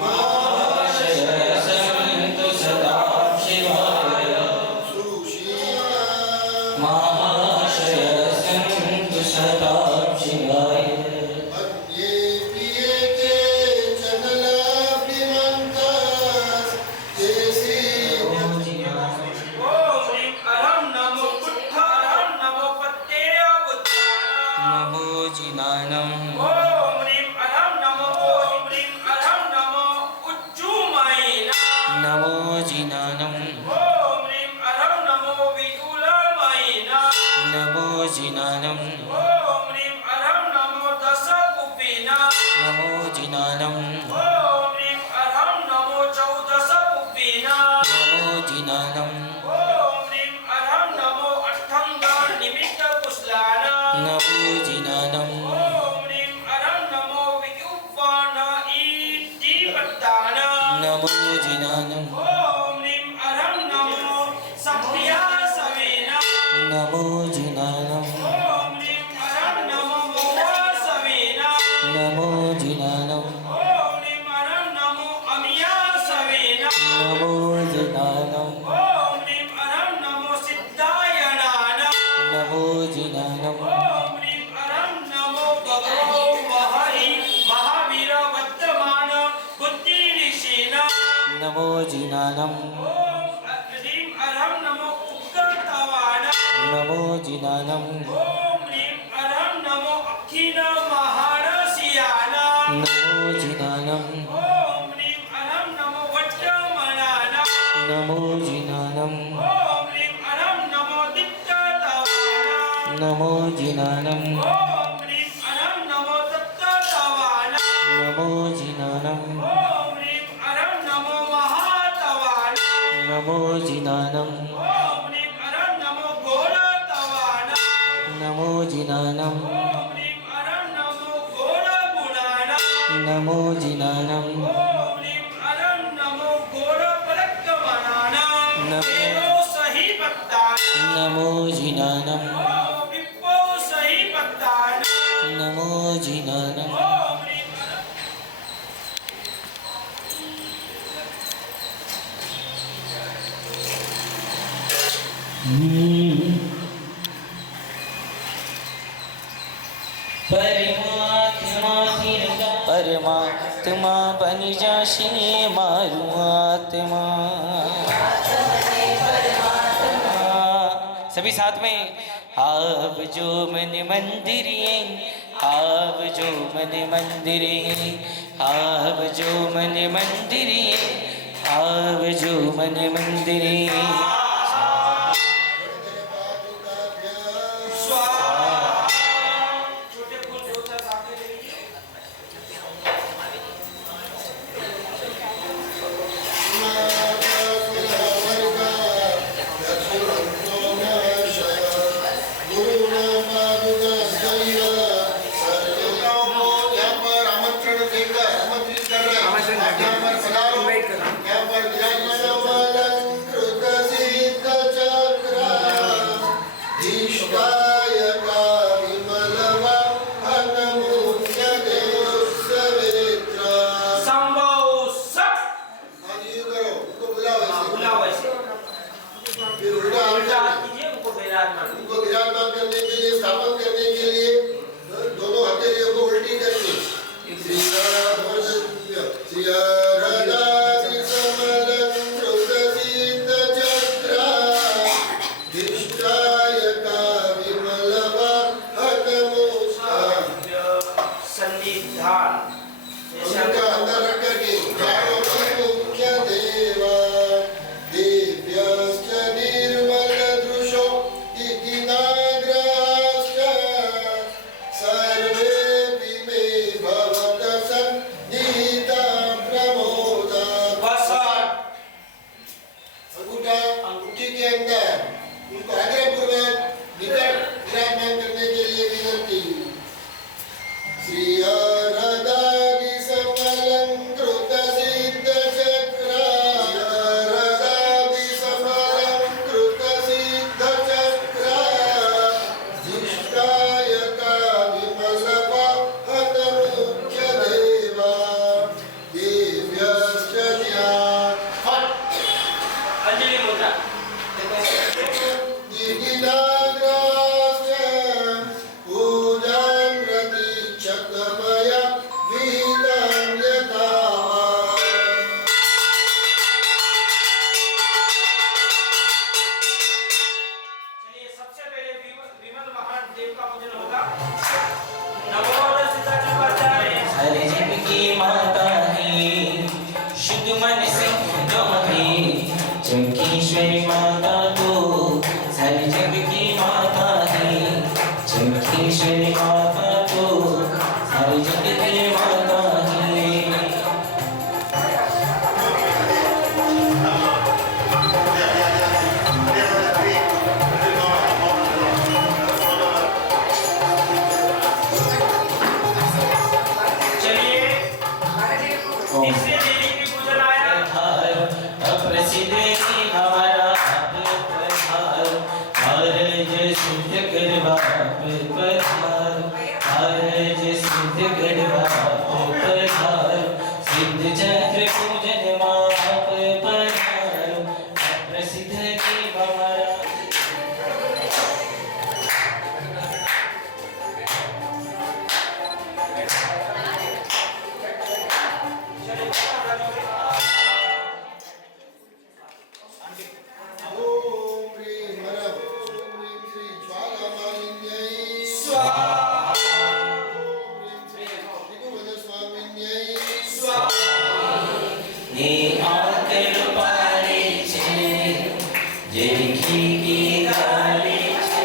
महाशय सन्तु सतां शिवाय सुशीला महाशय सन्तु सतां शिवाय अन्ये प्रिये के चनलाभिमन्तास् देसी ॐ ह्रीं अहं नमो बुद्धारं नमो पत्तेय बुद्धानां नमो जिनानं ॐ ह्रीं अहं नमो उज्जुमयिनां नमो जिनानं ॐ ह्रीं अहं नमो विदुलमयिनां नमो जिनानं ॐ ह्रीं अहं नमो दशकुपिनां नमो जिनानं ॐ ह्रीं अहं नमो चौदशकुपिनां नमो जिनानं ॐ ह्रीं अहं नमो अष्टङ्गनिमित्तकुशलानां नमो जिनानं ॐ ह्रीं अहं नमो विद्युप्पाणीतिपत्तानां नमो जिनानं ॐ ह्रीं अहं नमो सप्रियासवेनां नमो जिनानं ॐ ह्रीं अहं नमो मोहसवेनां नमो जिनानं ॐ ह्रीं अहं नमो अमियासवेनां नमो जिनानं ॐ ह्रीं अहं नमो सिद्धायनानां नमो जिनानं ॐ ह्रीं अहं नमो भगवो महरि महावीरवर्तमान बुद्धिऋषीणां नमो जिनानं ॐ ह्रीं अहं नमो उग्रतवानां नमो जिनानं ॐ ह्रीं अहं नमो अखिल महर्षियाणां नमो जिनानं ॐ ह्रीं अहं नमो वट्टमनानां नमो जिनानं ॐ ह्रीं अहं नमो दिक्कतवानां नमो जिनानं ॐ ह्रीं अहं नमो तत्तवानां नमो जिनानं ॐ ह्रीं अहं नमो महातवानां नमो जिनानं ॐ ह्रीं अहं नमो घोरतवानां नमो जिनानं ॐ ह्रीं अहं नमो घोरगुणानां नमो जिनानं ॐ ह्रीं अहं नमो घोरपरक्कमनानां देवो सहि भक्तानां नमो जिनानं ॐ विप्पो सहि भक्तानां नमो जिनानं ॐ ह्रीं परमात्मा बन जाशे मारू आत्मा। सभी साथ में आव जो मन मंदिरे, आव जो मन मंदिरे, आव जो मन मंदिरे, आव जो मन मंदिरे। छोटे फूल छोटा सामने ले लीजिए। गुरुना शंखेश्वरी माता तो सारे जगत की माता है। चलिए तीसरे देवी की पूजन आया। अप्रसिद्ध की हमारा आप पधार, कारज सिद्ध कर बाप पधार, कारज सिद्ध कर बाप पधार, सिद्ध चक्र पूजन माप पधार, अप्रसिद्ध की हमारा। ओम ह्रीं मरव ओम ह्रीं श्री ज्वालामालिन्यै स्वाहा। ओम ह्रीं श्री त्रिभुवन स्वामिन्यै ने आकर पारे छे, जेखी की गाली छे।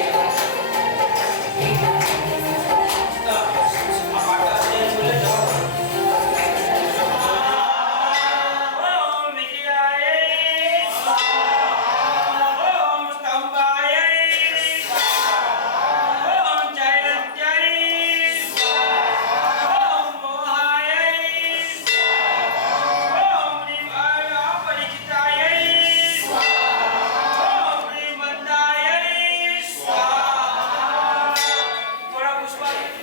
ओम विजयाय स्वाहा। ओम स्तंभाय स्वाहा। ओम जयंत्यै स्वाहा। ओम मोहाय स्वाहा। ओम ह्रीं अपरिचिताय स्वाहा। ओम ह्रीं मंदाय स्वाहा। थोड़ा पुष्पांजलि।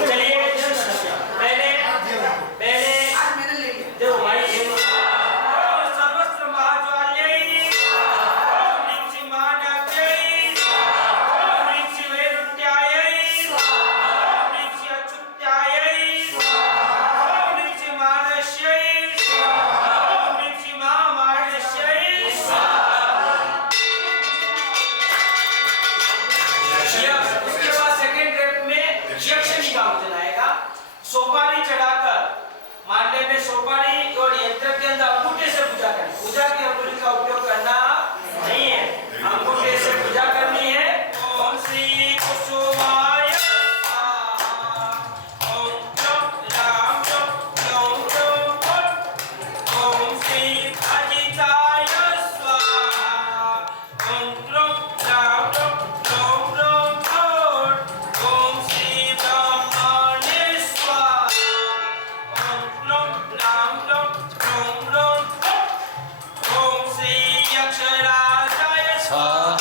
चलिए पहले देखो भाई देखो। ओम सर्वस्त्र महाज्वाल्यै ओम ह्रीं श्री महानाग्यै ओम ह्रीं श्री वैरुण्यायै ओम ह्रीं श्री अच्युत्यायै ओम ह्रीं श्री मानस्यै ओम ह्रीं श्री महामानस्यै उसके बाद सेकंड रेप में यक्षिणी का पूजन आएगा। सोपारी चढ़ाकर मांडे में सोपारी और यंत्र के अंदर अंगूठे से पूजा करें। पूजा की अंगूठी का उपयोग करना नहीं है, अंगूठे से पूजा करनी है। ओम श्री कुसुमाय स्वाहा। ओम क्लों राम क्लों क्लों फट। ओम श्री अजिताय स्वाहा। ओम क्लों राम क्लों क्लों फट। ओम श्री ब्रह्मणे स्वाहा। ओम क्लों राम क्लों क्लों फट। ओम श्री अक्षराजाय स्वाहा।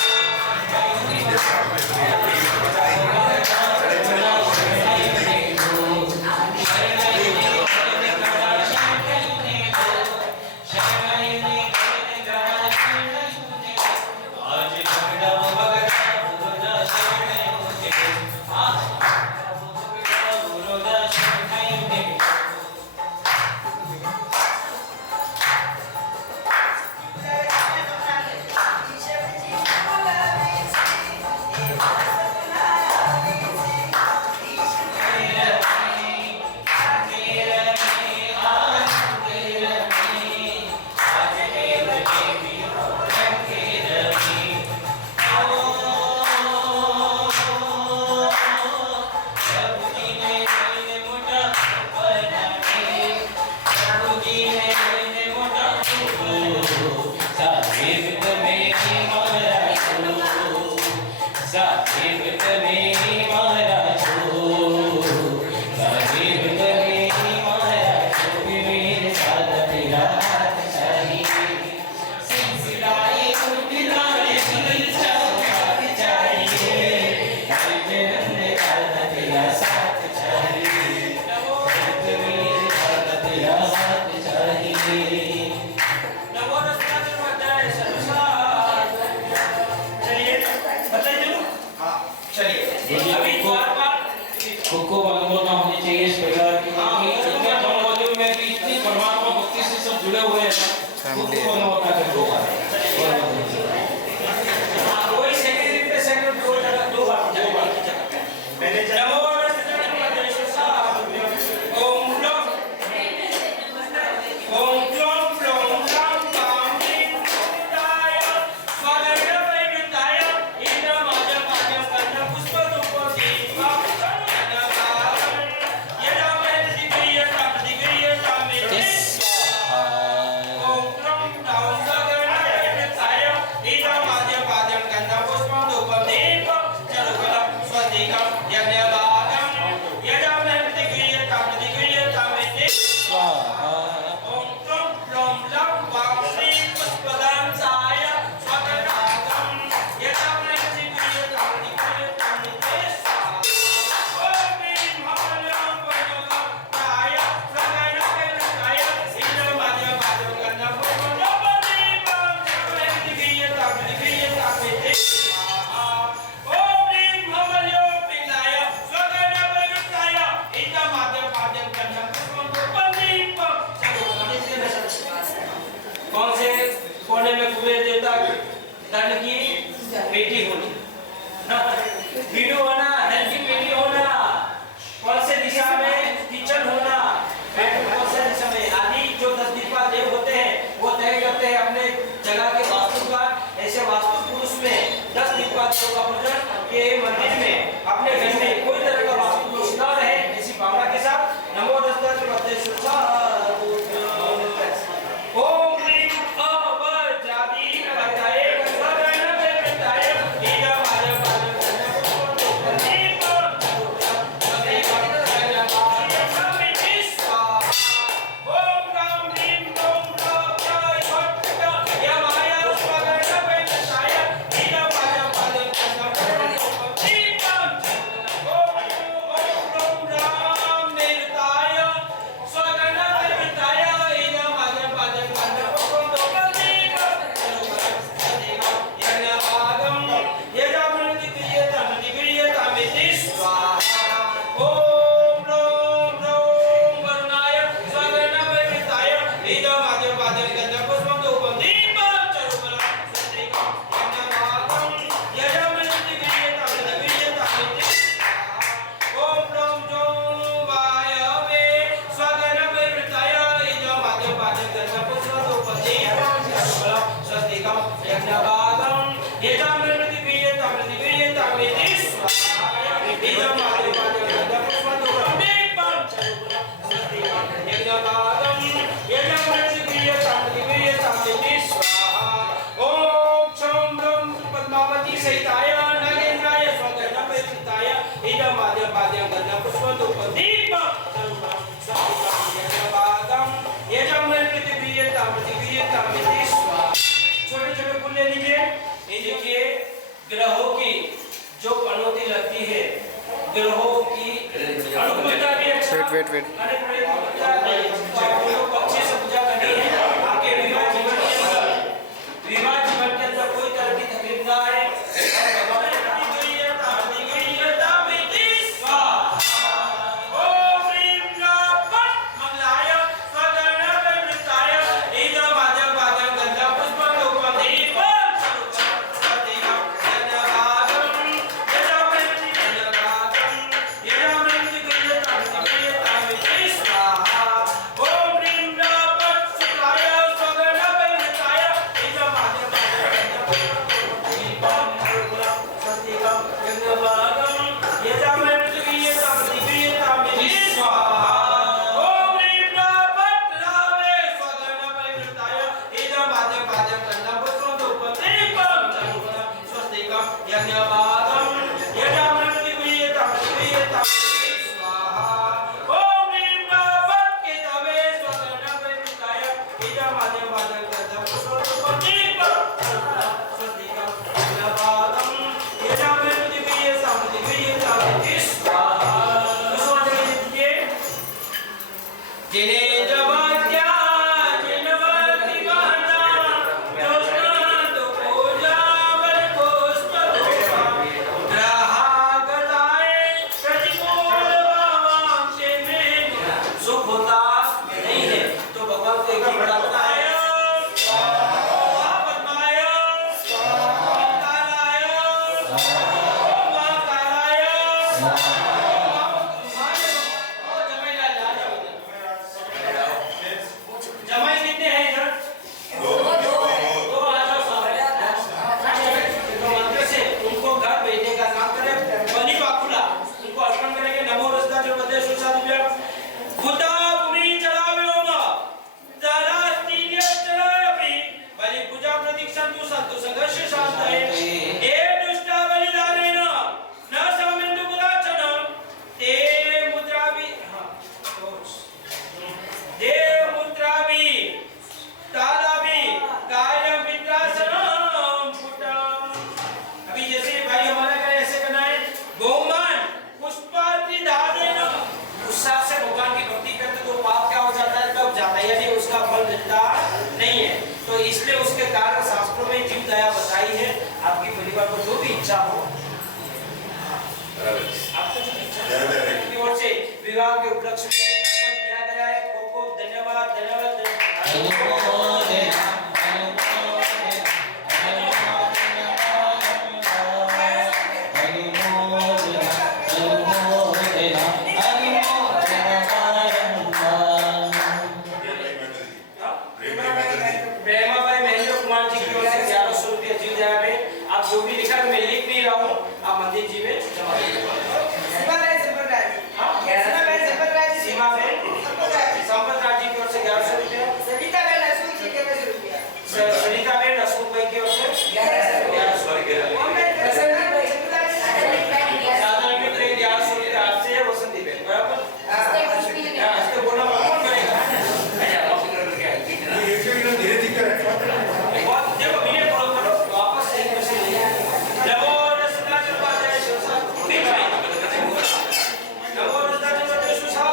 चाहिए। जुड़े हुए हैं फैमिली है। वही सेकंड पे सेकंड दो जगह दो बार पहले नमो ओम क्लोम क्लोम राम राम ह्रीं दाय स्वागत वैताय इंद्र माज माज कर्ण पुष्प धूप दीप यदा मैं दिव्य तामे ओम क्लोम राम स्वागत वैताय इंद्र माज माज कर्ण पुष्प धूप दीप चरुकल स्वस्तिकं यज्ञभागं यदा मैं दिव्य तामे स्वाहा ओम क्लोम क्लोम लं वां श्री पुष्पदां साय स्वगणागं यदा मैं दिव्य तामे ओम ह्रीं महालयं वैद्यकाय स्वगण वैद्यकाय इंद्र माज माज कर्ण पुष्प धूप दीपं मैं दिव्य तामे ओम ह्रीं महालयं पिंडाय स्वगण वैद्यकाय इंद्र माज माज कर्ण पुष्प धूप दीपं कौन से कोने में कुबेर देवता धन की पेटी होनी वीडू होना, धन की पेटी होना, कौन से दिशा में किचन होना, बेडरूम कौन से दिशा में आदि जो 10 दिक्पाल देव होते हैं वो तय करते हैं अपने जगह के वास्तु का। ऐसे वास्तु पुरुष में 10 दिक्पाल देव का पूजन के मंदिर में अपने घर में कोई तरह का वास्तु दोष न रहे ऐसी भावना के साथ नमो दस्तार पते सुसा ओम ह्रीं अवजादी वैताय स्वगण वैताय इंद्र माज माज कर्ण पुष्प धूप दीप ओम राम ह्रीं ओम राय भक्त यमाय स्वगण वैताय इंद्र माज माज कर्ण पुष्प दीप ओम राम निरताय स्वगण वैताय इंद्र माज माज कर्ण पुष्प धूप दीप यज्ञभागं यदा दिव्यतामे स्वाहा ओम ह्रीं वरुणाय स्वगण वैताय इंद्र माज माज कर्ण पुष्प धूप दीप चरुकल यज्ञभागं यदा दिव्यतामे ओम वायवे स्वगण वैताय इंद्र माज माज कर्ण पुष्प धूप दीप चरुकल स्वस्तिकं यज्ञभागं यदा दिव्यतामे स्वाहा इंद्र माज माज कर्ण पुष्प धूप दीप चरुकल स्वस्तिकं यज्ञभागं यदा दिव्यतामे स्वाहा ओम क्षं ब्रह्म पद्मावती सहिताय नागेन्द्राय स्वगण वैताय इंद्र माज माज कर्ण पुष्प धूप दीप चरुकल स्वस्तिकं यज्ञभागं यदा दिव्यतामे स्वाहा। छोटे छोटे फूल ले लीजिए। ये देखिए ग्रहों की जो पनौती लगती है, ग्रहों की अनुकूलता भी अच्छा वेट अच्छे से पूजा करनी है। आपके विवाह जीवन के अंदर कोई तरह की तकलीफ ना आए। ओम ह्रीं नापट मंगलाय स्वगण वैताय इंद्र माज माज कर्ण पुष्प धूप दीप स्वस्तिकं यज्ञभागं यदा दिव्यतामे स्वाहा ओम ह्रीं नापट शुक्लाय स्वगण वैताय इंद्र माज माज कर्ण पुष्प धूप दीप स्वस्तिकं यज्ञभागं यदा दिव्यतामे स्वाहा ओम ह्रीं नापट लावे स्वगण वैताय इंद्र माज माज कर्ण पुष्प धूप दीप स्वस्तिकं यज्ञभागं यदा दिव्यतामे स्वाहा ओम ह्रीं नापट केतवे स्वगण वैताय इंद्र माज माज कर्ण पुष्प धूप दीप स्वस्तिकं यज्ञभागं यदा दिव्यतामे स्वाहा। जिन्हें जवात्या जिनवती बहना जोस्ना तो पूजा बल कोष्ठ धोषा ग्रहा गदाए प्रतिकूल वाम से में सुख होता नहीं है। तो भगवान को एक ही बड़ा इसलिए उसके कारण शास्त्रों में जीव दया बताई है। आपके परिवार को जो भी इच्छा हो, आपको जो इच्छा की ओर से विवाह के उपलक्ष्य में अर्पण किया गया है। खूब खूब धन्यवाद, धन्यवाद। प्रेमाबाई महेंद्र कुमार जी की ओर से 1100 रुपये जीव दया में। आप जो भी लिखा है मैं लिख नहीं रहा हूँ, आप मंदिर जी में जमा संपत राज जी की ओर से 1100 रुपये। सरिता बेन अशोक भाई की ओर से 1100 रुपये। साधारण मित्र 1100 रुपये आपसे वसंती बेन, बराबर? तो बोला कौन करेगा? बहुत देखो मिनट बोलो करो वापस एक पैसे ले जबो रसना चलवाते सुसा ठीक है जबो रसना चलवाते सुसा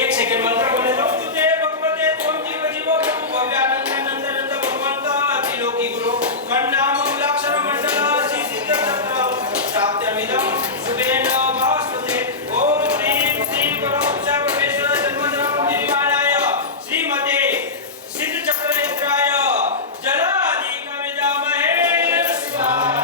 एक सेकंड मंत्र बोले तो तुझे भगवते तुम जीव जीवो प्रभु भव्यानंद नंद नंद भगवंत त्रिलोकी गुरु मंडाम मूलाक्षर मंडल सिद्ध चक्र प्राप्त्यमिदं सुबेन भास्वते ओम ह्रीं श्रीं परमोच्च परमेश्वर जन्मधर्म निर्वाणाय श्रीमते सिद्ध चक्रनेत्राय जलाधिकमिदामहे स्वाहा।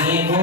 Devo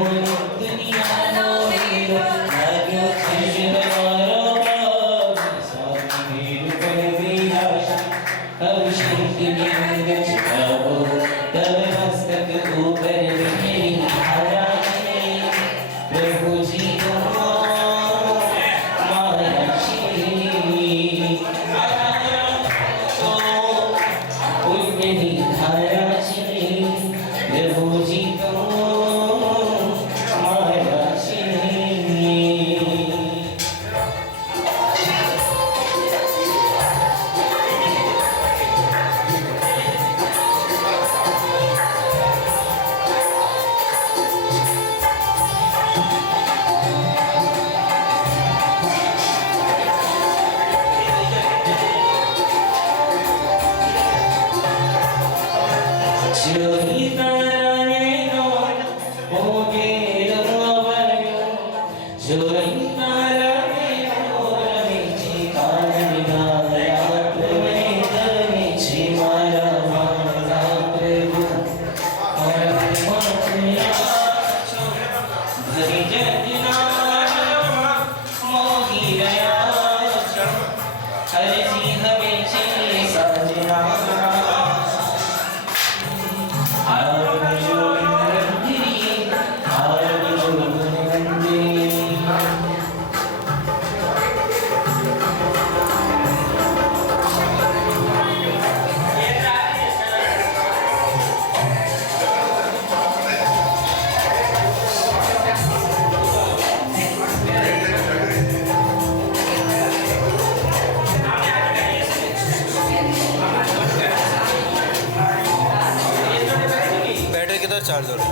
चार जोड़े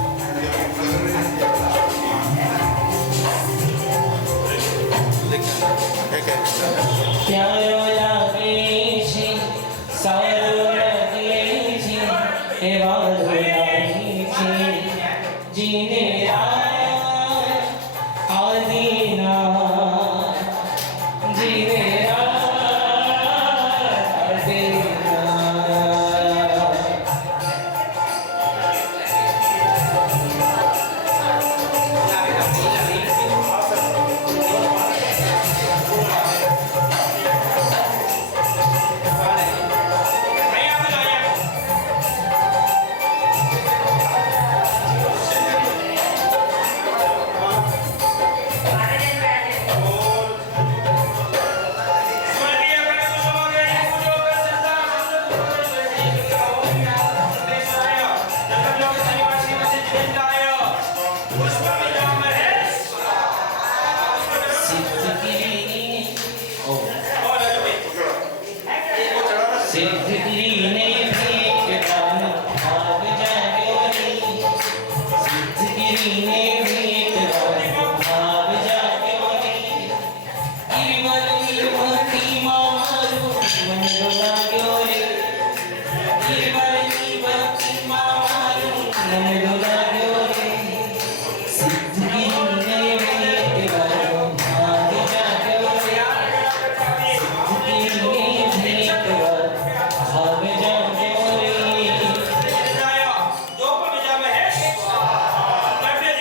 प्यारो लागे છે સારો લાગે છે એવા લાગે છે જીને આદિના જીને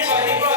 Thank you.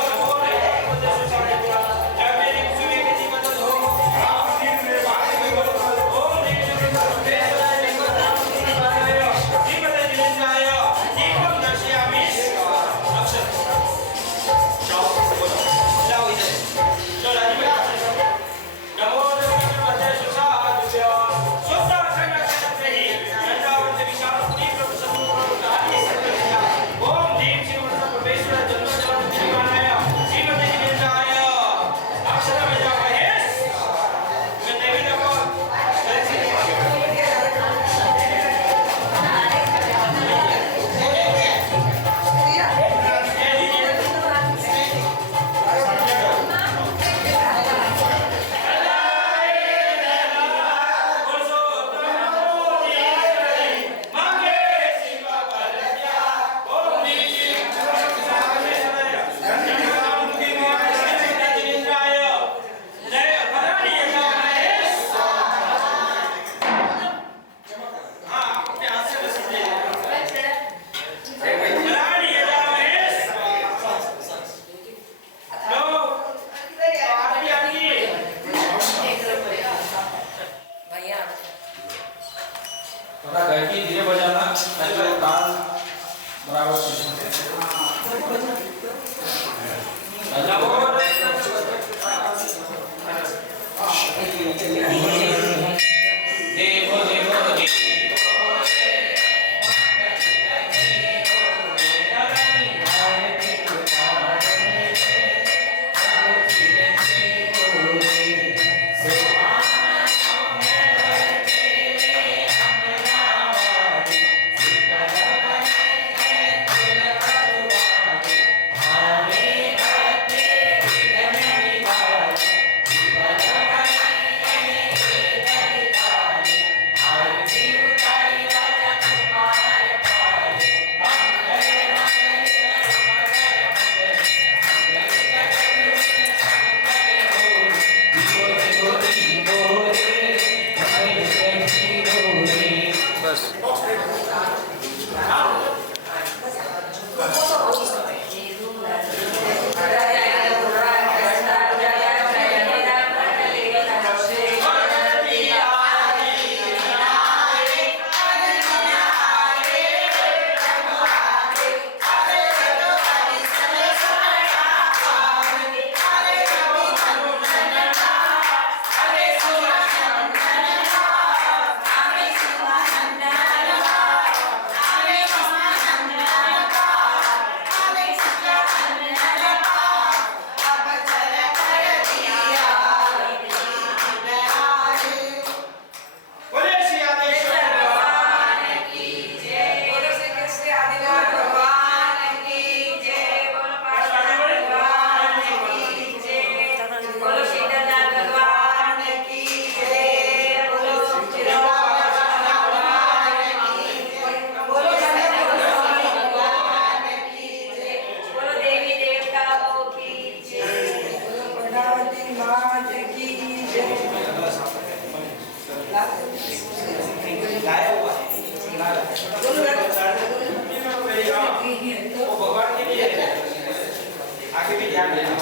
ध्यान देना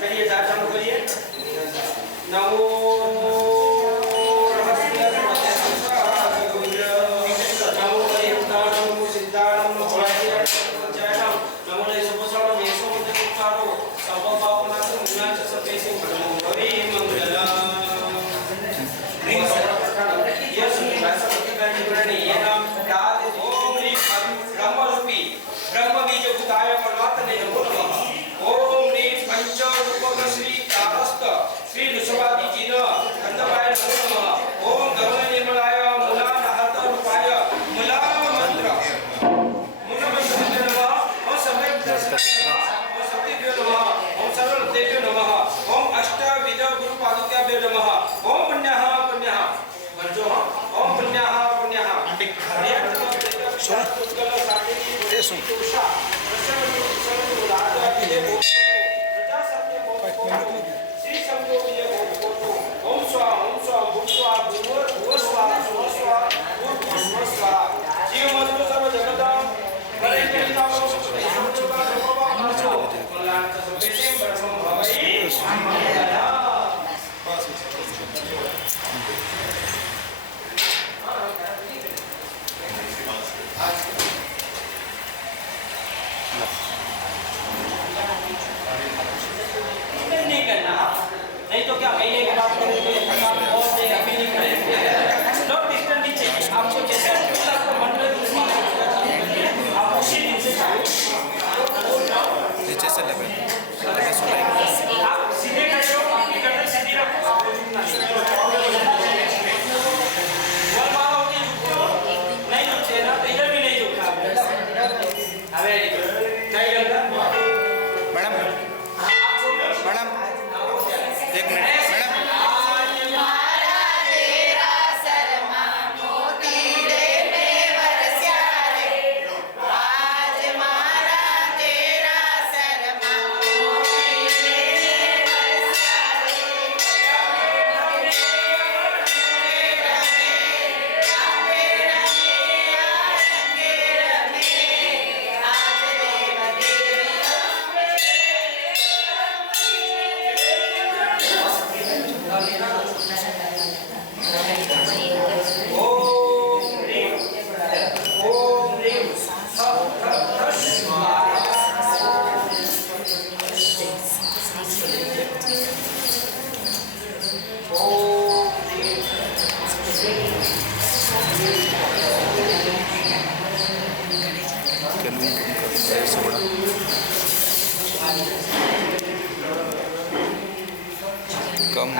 करिए चालू करिए नमो नहीं तो क्या महीने के बाद करेंगे बहुत देर अभी नहीं करेंगे नोट डिस्टेंस नीचे आपको जैसे आपको मन में आप उसी दिन से नीचे से लेवे आप सीधे खड़े हो आपकी गर्दन सीधी रखो आपको झुकना नहीं वर्मा होती झुकते हो नहीं झुकते ना तो इधर भी नहीं झुकना अबे नहीं करता मैडम मैडम एक मिनट मैडम कम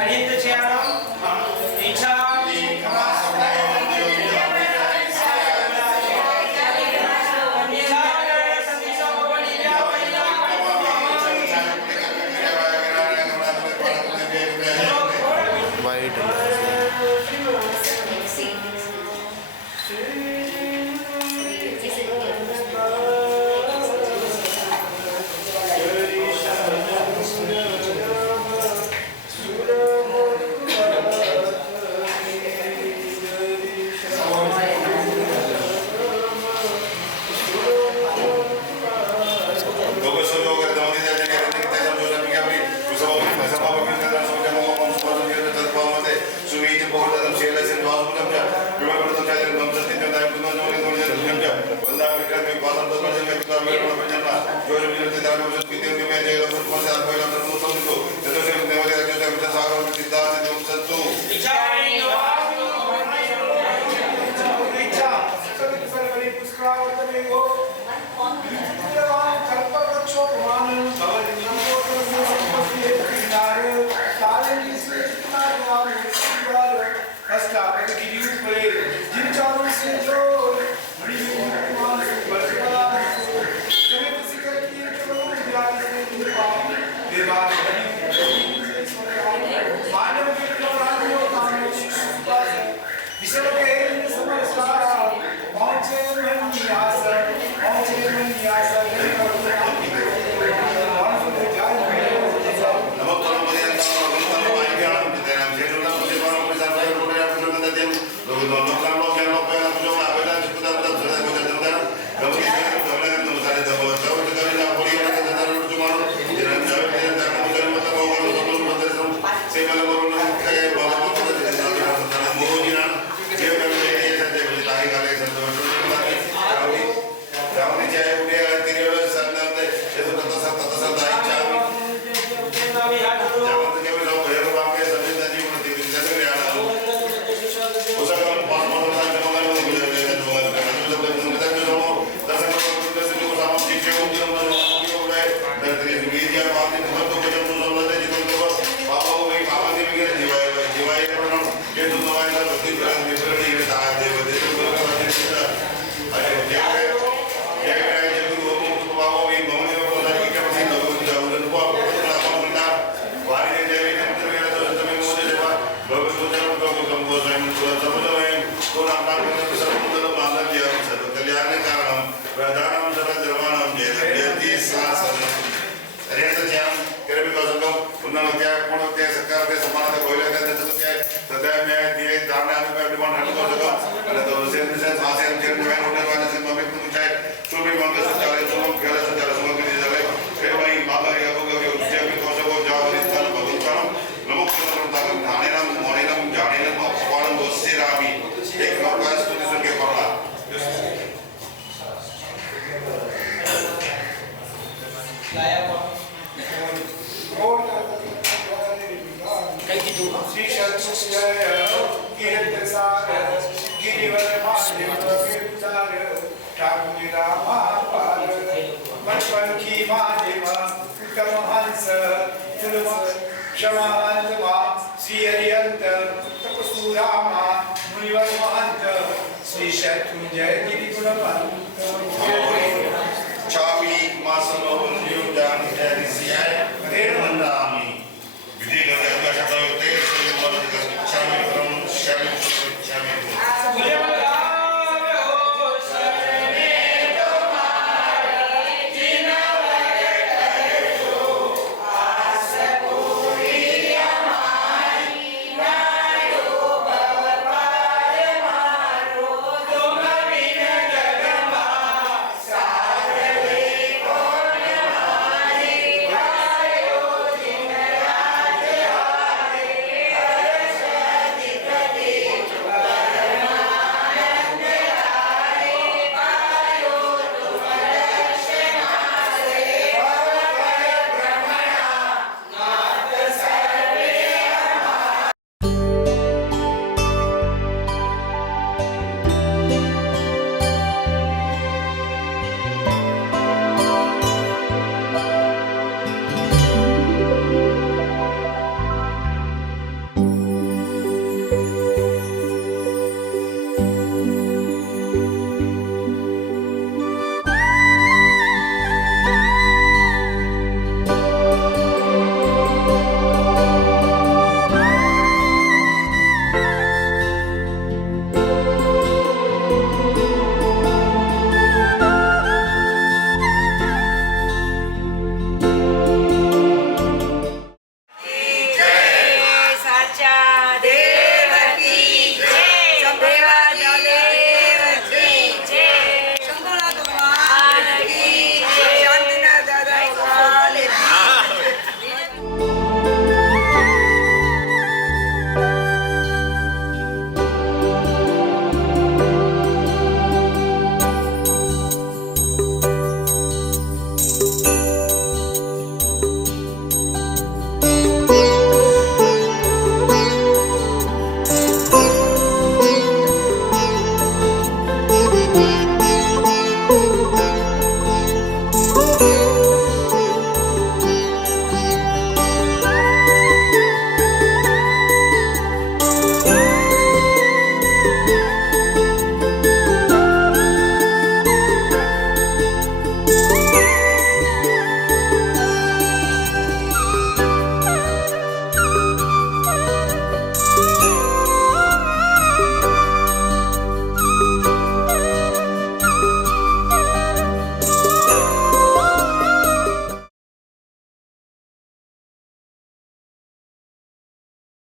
देवा प्रधानम सर्वधर्माणां जयति शासनम रेसज्ञान केरबी कसंगम उन्नत्या पूर्णत्या सकारते समानता कोयलते दत्तत्या तदाम्या दिए दाने आने पे डिमांड हट को सको अरे तो से सासे हम चेंज में होने वाले से मम्मी को चाहे सुबह मंग सचारे सुबह खेला सचारे सुबह के जगह फिर वही माला या को के उच्च भी को सको जावरी स्थान भगवंतम नमो कृष्ण धानेनम मोनेनम जानेनम अपवादम वसिरामि एक मौका स्तुति सुन के पढ़ा श्री शतुष्टय कीर्तसार गिरिवरमादिवकीर्तार ठाकुर रामापार बचपन की माध्यम उत्तम हंस तुलम क्षमांतमा श्री हरियंत तपसूरामा मुनिवर महंत श्री शत्रुंजय गिरिगुणवंत